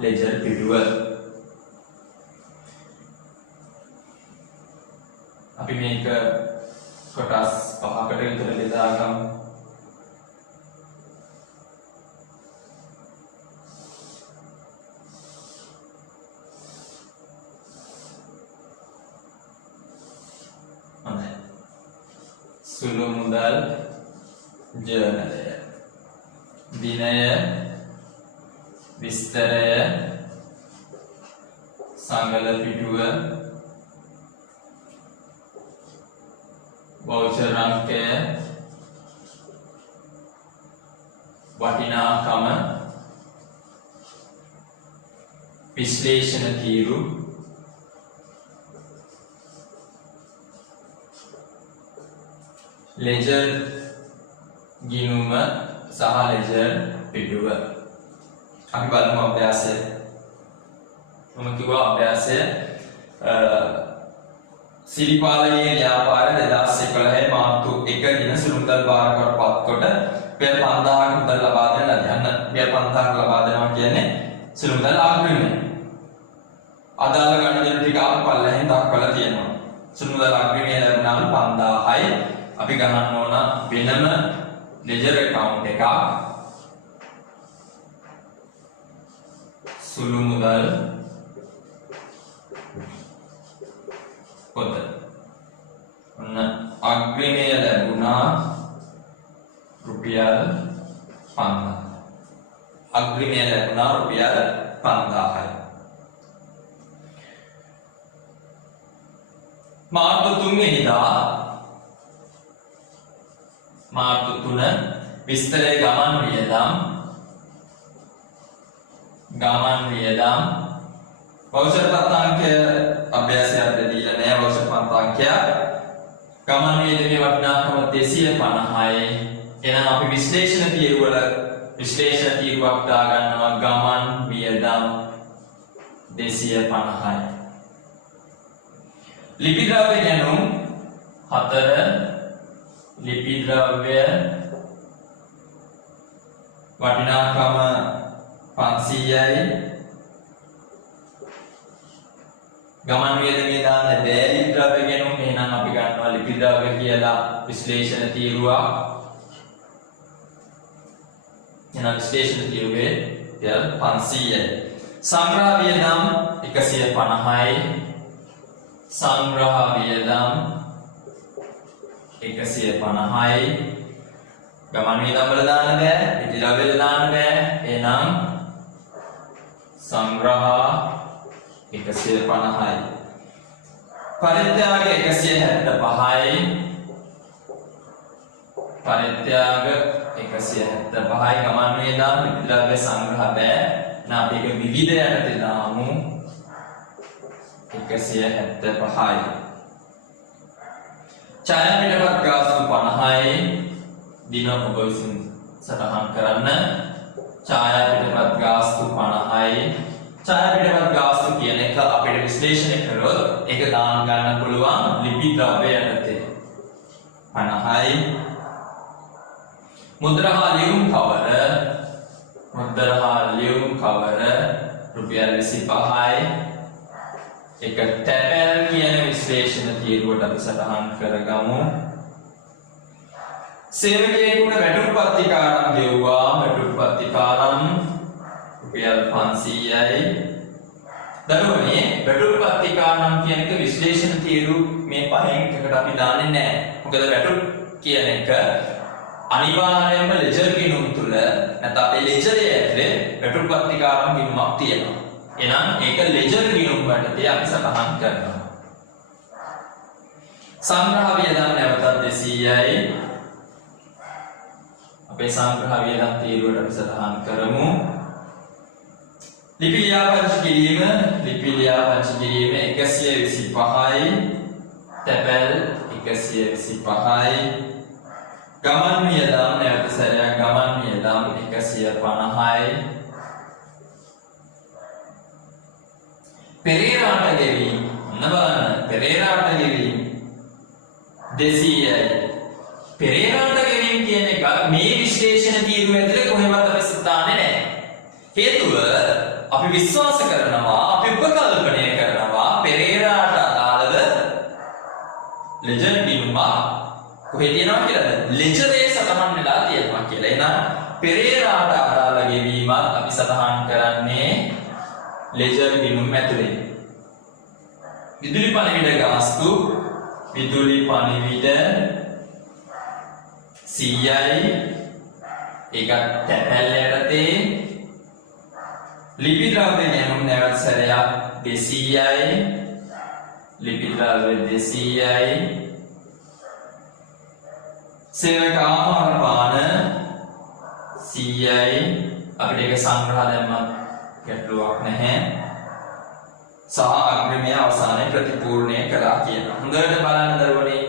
ලෙජර් පිටුව අපි මේක කොටස් 5කට විතර බෙදාගමු. සුළු මුදල් ජර්නලය දිනය විස්තරය සංගල පිටුව වවුචර් අංකය වටිනාකම විශ්ලේෂණ තීරු ලෙජර් ගිණුම සහ ලෙජර් පිටුව අපි බලමු අභ්‍යාසය. මම කිව්වා අභ්‍යාසය සිරිපාලයේ ව්‍යාපාර 2011 මාර්තු 1 දින සුළු මුදල් භාරකට පත් කොට පෙර 5000ක මුදල් ලබා දෙන ලද පෙර 5000ක ලබා දෙනවා කියන්නේ සුළු මුදල් අග්‍රිමය. අදාළ ගණන ටික අපි පල්ලෙන් දක්වලා තියෙනවා. සුළු මුදල් අග්‍රිමය ලැබුණාම 5000යි අපි ගණන් ඕන වෙනම ලෙජර් account එකක් සුළු මුදල් පොත ඔන්න අග්‍රිමය ලැබුණා රුපියල් 5000 අග්‍රිමය ලැබුණා රුපියල් 5000යි මාර්තු 3 වෙනිදා මාර්තු 3 විස්තරයේ ගමන් වියදම් වවුචර් පත් අංකය අභ්‍යාසයට දීලා නැහැ වවුචර් පත් අංකය ගමන් වියදමේ වටිනාකම 250යි එහෙනම් අපි විශ්ලේෂණ තීරුවක් දා ගන්නවා ගමන් වියදම් 250යි ලිපි ද්‍රව්‍ය ගැනුම් 4 ලිපි ද්‍රව්‍ය වටිනාකම 500යි ගමන් වියදමේ දාන්න බෑ ලිපි ද්‍රව්‍ය ගැනුම් එහෙනම් අපි ගන්නවා ලිපි ද්‍රව්‍ය කියලා විශ්ලේෂණ තීරුවක් එහෙනම් විශ්ලේෂණ තීරුවේ 500යි සංග්‍රහ වියදම් 150යි සංග්‍රහ වියදම් 150යි ගමන් වියදම් වල දාන්න බෑ ලිපි ද්‍රව්‍ය වල දාන්න බෑ එහෙනම් සංග්‍රහ 150යි පරිත්‍යාග 175යි පරිත්‍යාග 175යි ගමන් වියදම් ලිපි ද්‍රව්‍ය සංග්‍රහ බෑ නා අපි එක විවිධ යටතේ දාමු 175යි ඡායා පිටපත් ගාස්තු 50යි දින ඔබ විසින් සටහන් කරන්න ඡායා පිටපත් ගාස්තු 50යි ඡායා පිටපත් ගාස්තු කියන එක අපිට විශ්ලේෂණය කරොත් ඒක දාන්න ගන්න පුළුවන් ලිපි ද්‍රව්‍ය යටතේ 50යි මුද්‍රා හා ලියුම් කවර රුපියල් 25යි එක ටැපල් කියන විශ්ලේෂණ තීරුවට අපි සටහන් කරගමු සේවකයෙකුට වැටුප්පත්තිකාරම් ගෙව්වා. වැටුප්පත්තිකාරම් රුපියල් 500යි. දරුවනේ වැටුප්පත්තිකාරම් කියන එක විශ්ලේෂණ තීරු මේ පහෙන් එකකට අපි දාන්නේ නැහැ. මොකද වැටුප් කියන එක අනිවාර්යයෙන්ම ලෙජර් ගිණුම් තුල නැත්නම් අපේ ලෙජරේ ඇතුලේ වැටුප්පත්තිකාරම් ගිණුමක් තියෙනවා. එහෙනම් ඒක ලෙජර් ගිණුම් වලට අපි සටහන් කරනවා. සංග්‍රහ වියදම් නැවතත් 200යි. අපේ සංග්‍රහ වියදම් තීරුවට අපි සටහන් කරමු. ලිපි ලියාපදිංචි කිරීම 125යි. තැපැල් 125යි. ගමන් වියදම් නැවත සැරයක් ගමන් වියදම් 150යි. පෙරේරාට ගෙවීම ඔන්න බලන්න පෙරේරාට ගෙවීම 200යි. පෙරේරාට ගෙවීම කියන එක මේ විශ්ලේෂණ තීරුව ඇතුලේ කොහෙවත් අපි සිතාන්නේ නැහැ. හේතුව අපි විශ්වාස කරනවා අපි උපකල්පනය කරනවා පෙරේරාට අදාළව ලෙජර් ගිණුම කොහෙද තියෙනවා කියලාද? ලෙජරේ සටහන් වෙලා තියෙනවා කියලා. එහෙනම් පෙරේරාට අදාළ ගෙවීමත් අපි සටහන් කරන්නේ ලෙජර් ගිණුම් ඇතුලේ. විදුලි පණිවිඩ ගාස්තු විදුලි පණිවිඩ 100යි. ඒක තැපැල් යටතේ. ලිපි ද්‍රව්‍ය ගෙනුම් නැවත සැරයක් 200යි. ලිපි ද්‍රව්‍ය 200යි. සේවක ආහාර පාන 100යි. අපිට ඒක සංග්‍රහ දැම්මත් ගැටලුවක් නැහැ. සහ අග්‍රමය අවසානයේ ප්‍රතිපූර්ණය කළා කියනවා. හොඳට බලන්න දරුවනේ.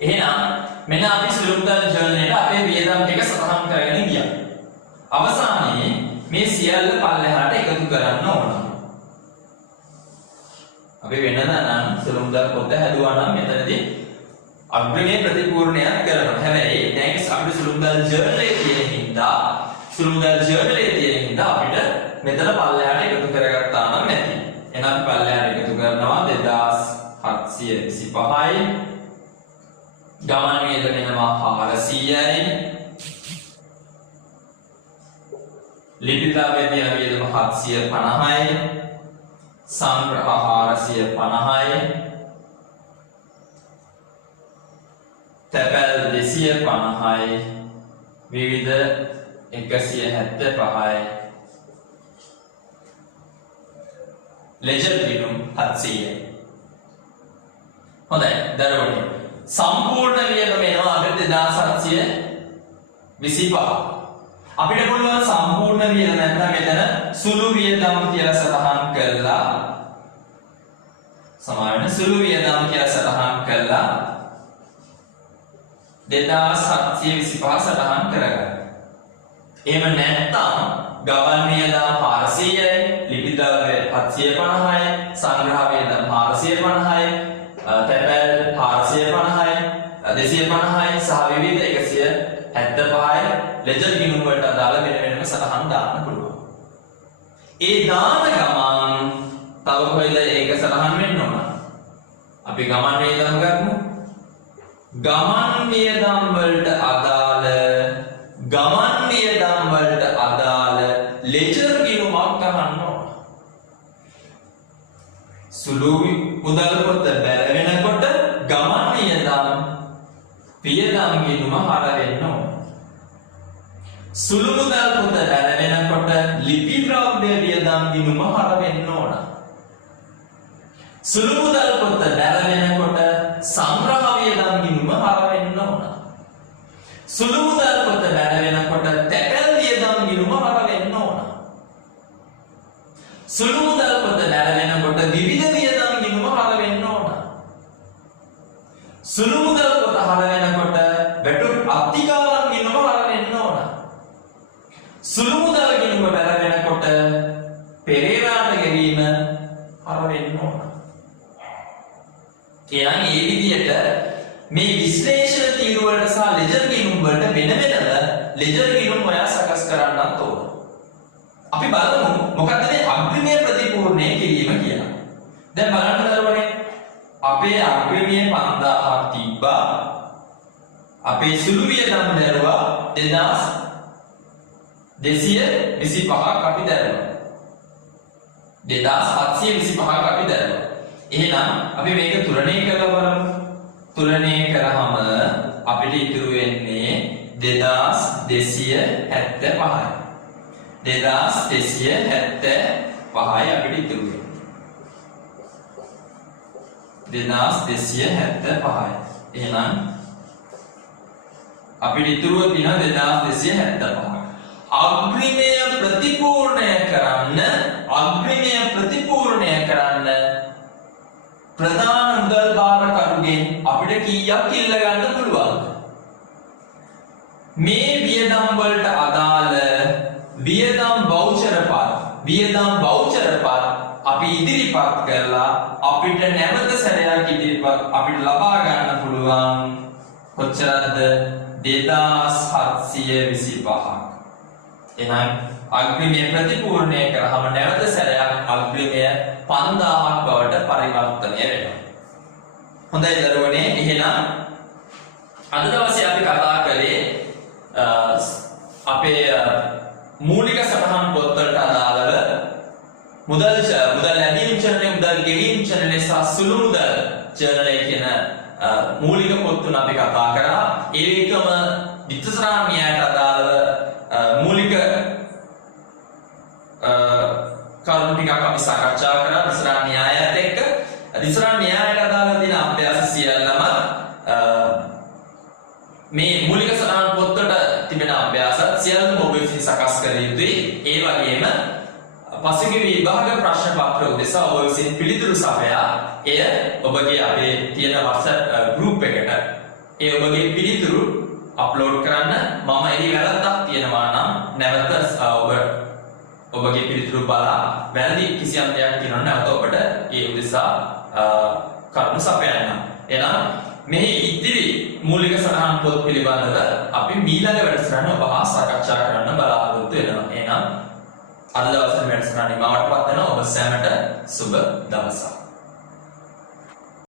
එහෙනම් මෙන්න අපි සුළුමුදල් ජර්නලෙට අපේ වියදම් ටික සටහන් කරගෙන ගියා. අවසානයේ මේ සියල්ල පල්ලෙහාට එකතු කරන්න ඕන. අපි වෙනදා නම් සුළුමුදල් පොත හැදුවා නම් මෙතනදී අග්‍රමය ප්‍රතිපූර්ණයක් කරනවා. හැබැයි දැන් අපිට සුළුමුදල් ජර්නලේ තියෙන හින්දා අපිට මෙතන පල්ලෙහාට එකතු කරගත්තා නම් ඇති. එහෙනම් පල්ලෙහාට එකතු කරනවා 2725යි. ගමන් වියදම එනවා 400යි. ලිපි ද්‍රව්‍ය තියෙන වියදම 750යි. සංග්‍රහ 450යි. තැපැල් 250යි. විවිධ 175යි. ලෙජර් ගිණුම් 700යි. හොඳයි දරුවනේ සම්පූර්ණ වියදම එනවා අපිට 2725. අපිට පුළුවන් සම්පූර්ණ වියදම නැත්නම් මෙතන සුළු වියදම් කියලා සටහන් කරලා සමාන සුළු වියදම් කියලා සටහන් කරලා 2725 සටහන් කරගන්න. එහෙම නැත්නම් ගමන් වියදම් 400යි, ලිපි ද්‍රව්‍ය 750යි, සංග්‍රහ වියදම් 450යි, තැපැල් 450යි, 250යි සහ විවිධ 175යි ලෙජර් ගිණුම් වලට අදාළ වෙන වෙනම සටහන් දාන්න පුළුවන්. ඒ දාන ගමන් තව කොහෙද ඒක සටහන් වෙන්න ඕන? අපි ගමන් වියදම් ගමු. ගමන් වියදම් වලට අදාළ ලෙජර් ගිණුමක් ගන්න ඕන. සුළු මුදල් පොත බැල වෙනකොට ගමන් වියදම් ගිණුම හර වෙන්න ඕන. සුළු මුදල් පොත බැල වෙනකොට ලිපි ද්‍රව්‍ය වියදම් ගිණුම හර වෙන්න ඕන. සුළු මුදල් පොත බැල වෙනකොට සංග්‍රහ වියදම් ගිණුම හර වෙන්න ඕන. සුළු මුදල් පොත බැල වෙනකොට තැපැල් වියදම් ගිණුම හර වෙන්න ඕන. සුළු මුදල් පොත බැල වෙනකොට විවිධ වියදම් ගිණුම හර වෙන්න ඕන. සුළු මුදල් පොත හර වෙනකොට වැටුප් අත්තිකාරම් ගිණුම හර වෙන්න ඕන. සුළු මුදල් ගිණුම බැල වෙනකොට පෙරේරාට ගෙවීම හර වෙන්න ඕන. එහෙනම් මේ විදිහට මේ විශ්ලේෂණ තීරු වලට සහ ලෙජර් ගිණුම් වලට වෙන වෙනම ලෙජර් ගිණුම් ඔයා සකස් කරන්නත් ඕන. අපි බලමු මොකක්ද මේ අග්‍රමය ප්‍රතිපූර්ණය කිරීම කියලා. දැන් බලන්න දරුවනේ අපේ අග්‍රමය 5000ක් තිබ්බා. අපේ සුළු වියදම් දැරුවා 2225ක් අපි දැරුවා. 2725ක් අපි දැරුවා. එහෙනම් අපි මේක තුලණය කරලා බලමු. තුලණය කරාම අපිට ඉතුරු වෙන්නේ 2275යි. 2275යි අපිට ඉතුරු වෙන්නේ. 2275යි. එහෙනම් අපිට ඉතුරුව තියෙනවා 2275. අග්‍රිමය ප්‍රතිපූර්ණය කරන්න ප්‍රධාන මුදල් භාරකරුගෙන් අපිට කීයක් ඉල්ල ගන්න පුළුවන්ද? මේ වියදම් වලට අදාළ වියදම් වවුචර් පත් අපි ඉදිරිපත් කරලා අපිට නැවත සැරයක් ඉදිරිපත් අපිට ලබා ගන්න පුළුවන් කොච්චරද? 2725ක්. එහෙනම් අග්‍රිමය ප්‍රතිපූර්ණය කරාම නැවත සැරයක් අග්‍රිමය 5000ක් බවට පරිවර්තනය වෙනවා. හොඳයි දරුවනේ, එහෙනම් අද දවසේ අපි කතා කළේ අපේ මූලික සටහන් පොත්වලට අදාළව මුදල් ලැබීම් චලනය, මුදල් ගෙවීම් චලනය සහ සුළු මුදල් චලනය කියන මූලික පොත් තුන අපි කතා කරා. ඒ එකම විත්තිසරණ න්‍යායට අදාළව මූලික කරුණු ටිකක් අපි සාකච්ඡා කරා විත්තිසරණ න්‍යායත් එක්ක. විත්තිසරණ න්‍යායට අදාළව තියෙන අභ්‍යාස සියල්ලම මේ මූලික සටහන් පොත්වල තිබෙන අභ්‍යාස සියල්ලම ඔබ විසින් සකස් කළ යුතුයි. ඒ වගේම පසුගිය විභාග ප්‍රශ්න පත්‍ර උදෙසා ඔබ විසින් පිළිතුරු සපයා එය ඔබගේ අපේ තියෙන WhatsApp group එකට ඒ ඔබගේ පිළිතුරු අප්ලෝඩ් කරන්න. මම එහි වැරද්දක් තියෙනවා නම් නැවත ඔබගේ පිළිතුරු බලා වැරදි කිසියම් දෙයක් තියෙනවා නැවත ඔබට ඒ උදෙසා කරුණු සපයන්න. එහෙනම් මෙහි ඉදිරි මූලික සටහන් පොත් පිළිබඳව අපි ඊළඟ වැඩසටහන ඔබ හා සාකච්ඡා කරන්න බලාපොරොත්තු වෙනවා. එහෙනම් අද දවසේ වැඩසටහන නිමවටපත් වෙනවා. ඔබ සැමට සුබ දවසක්.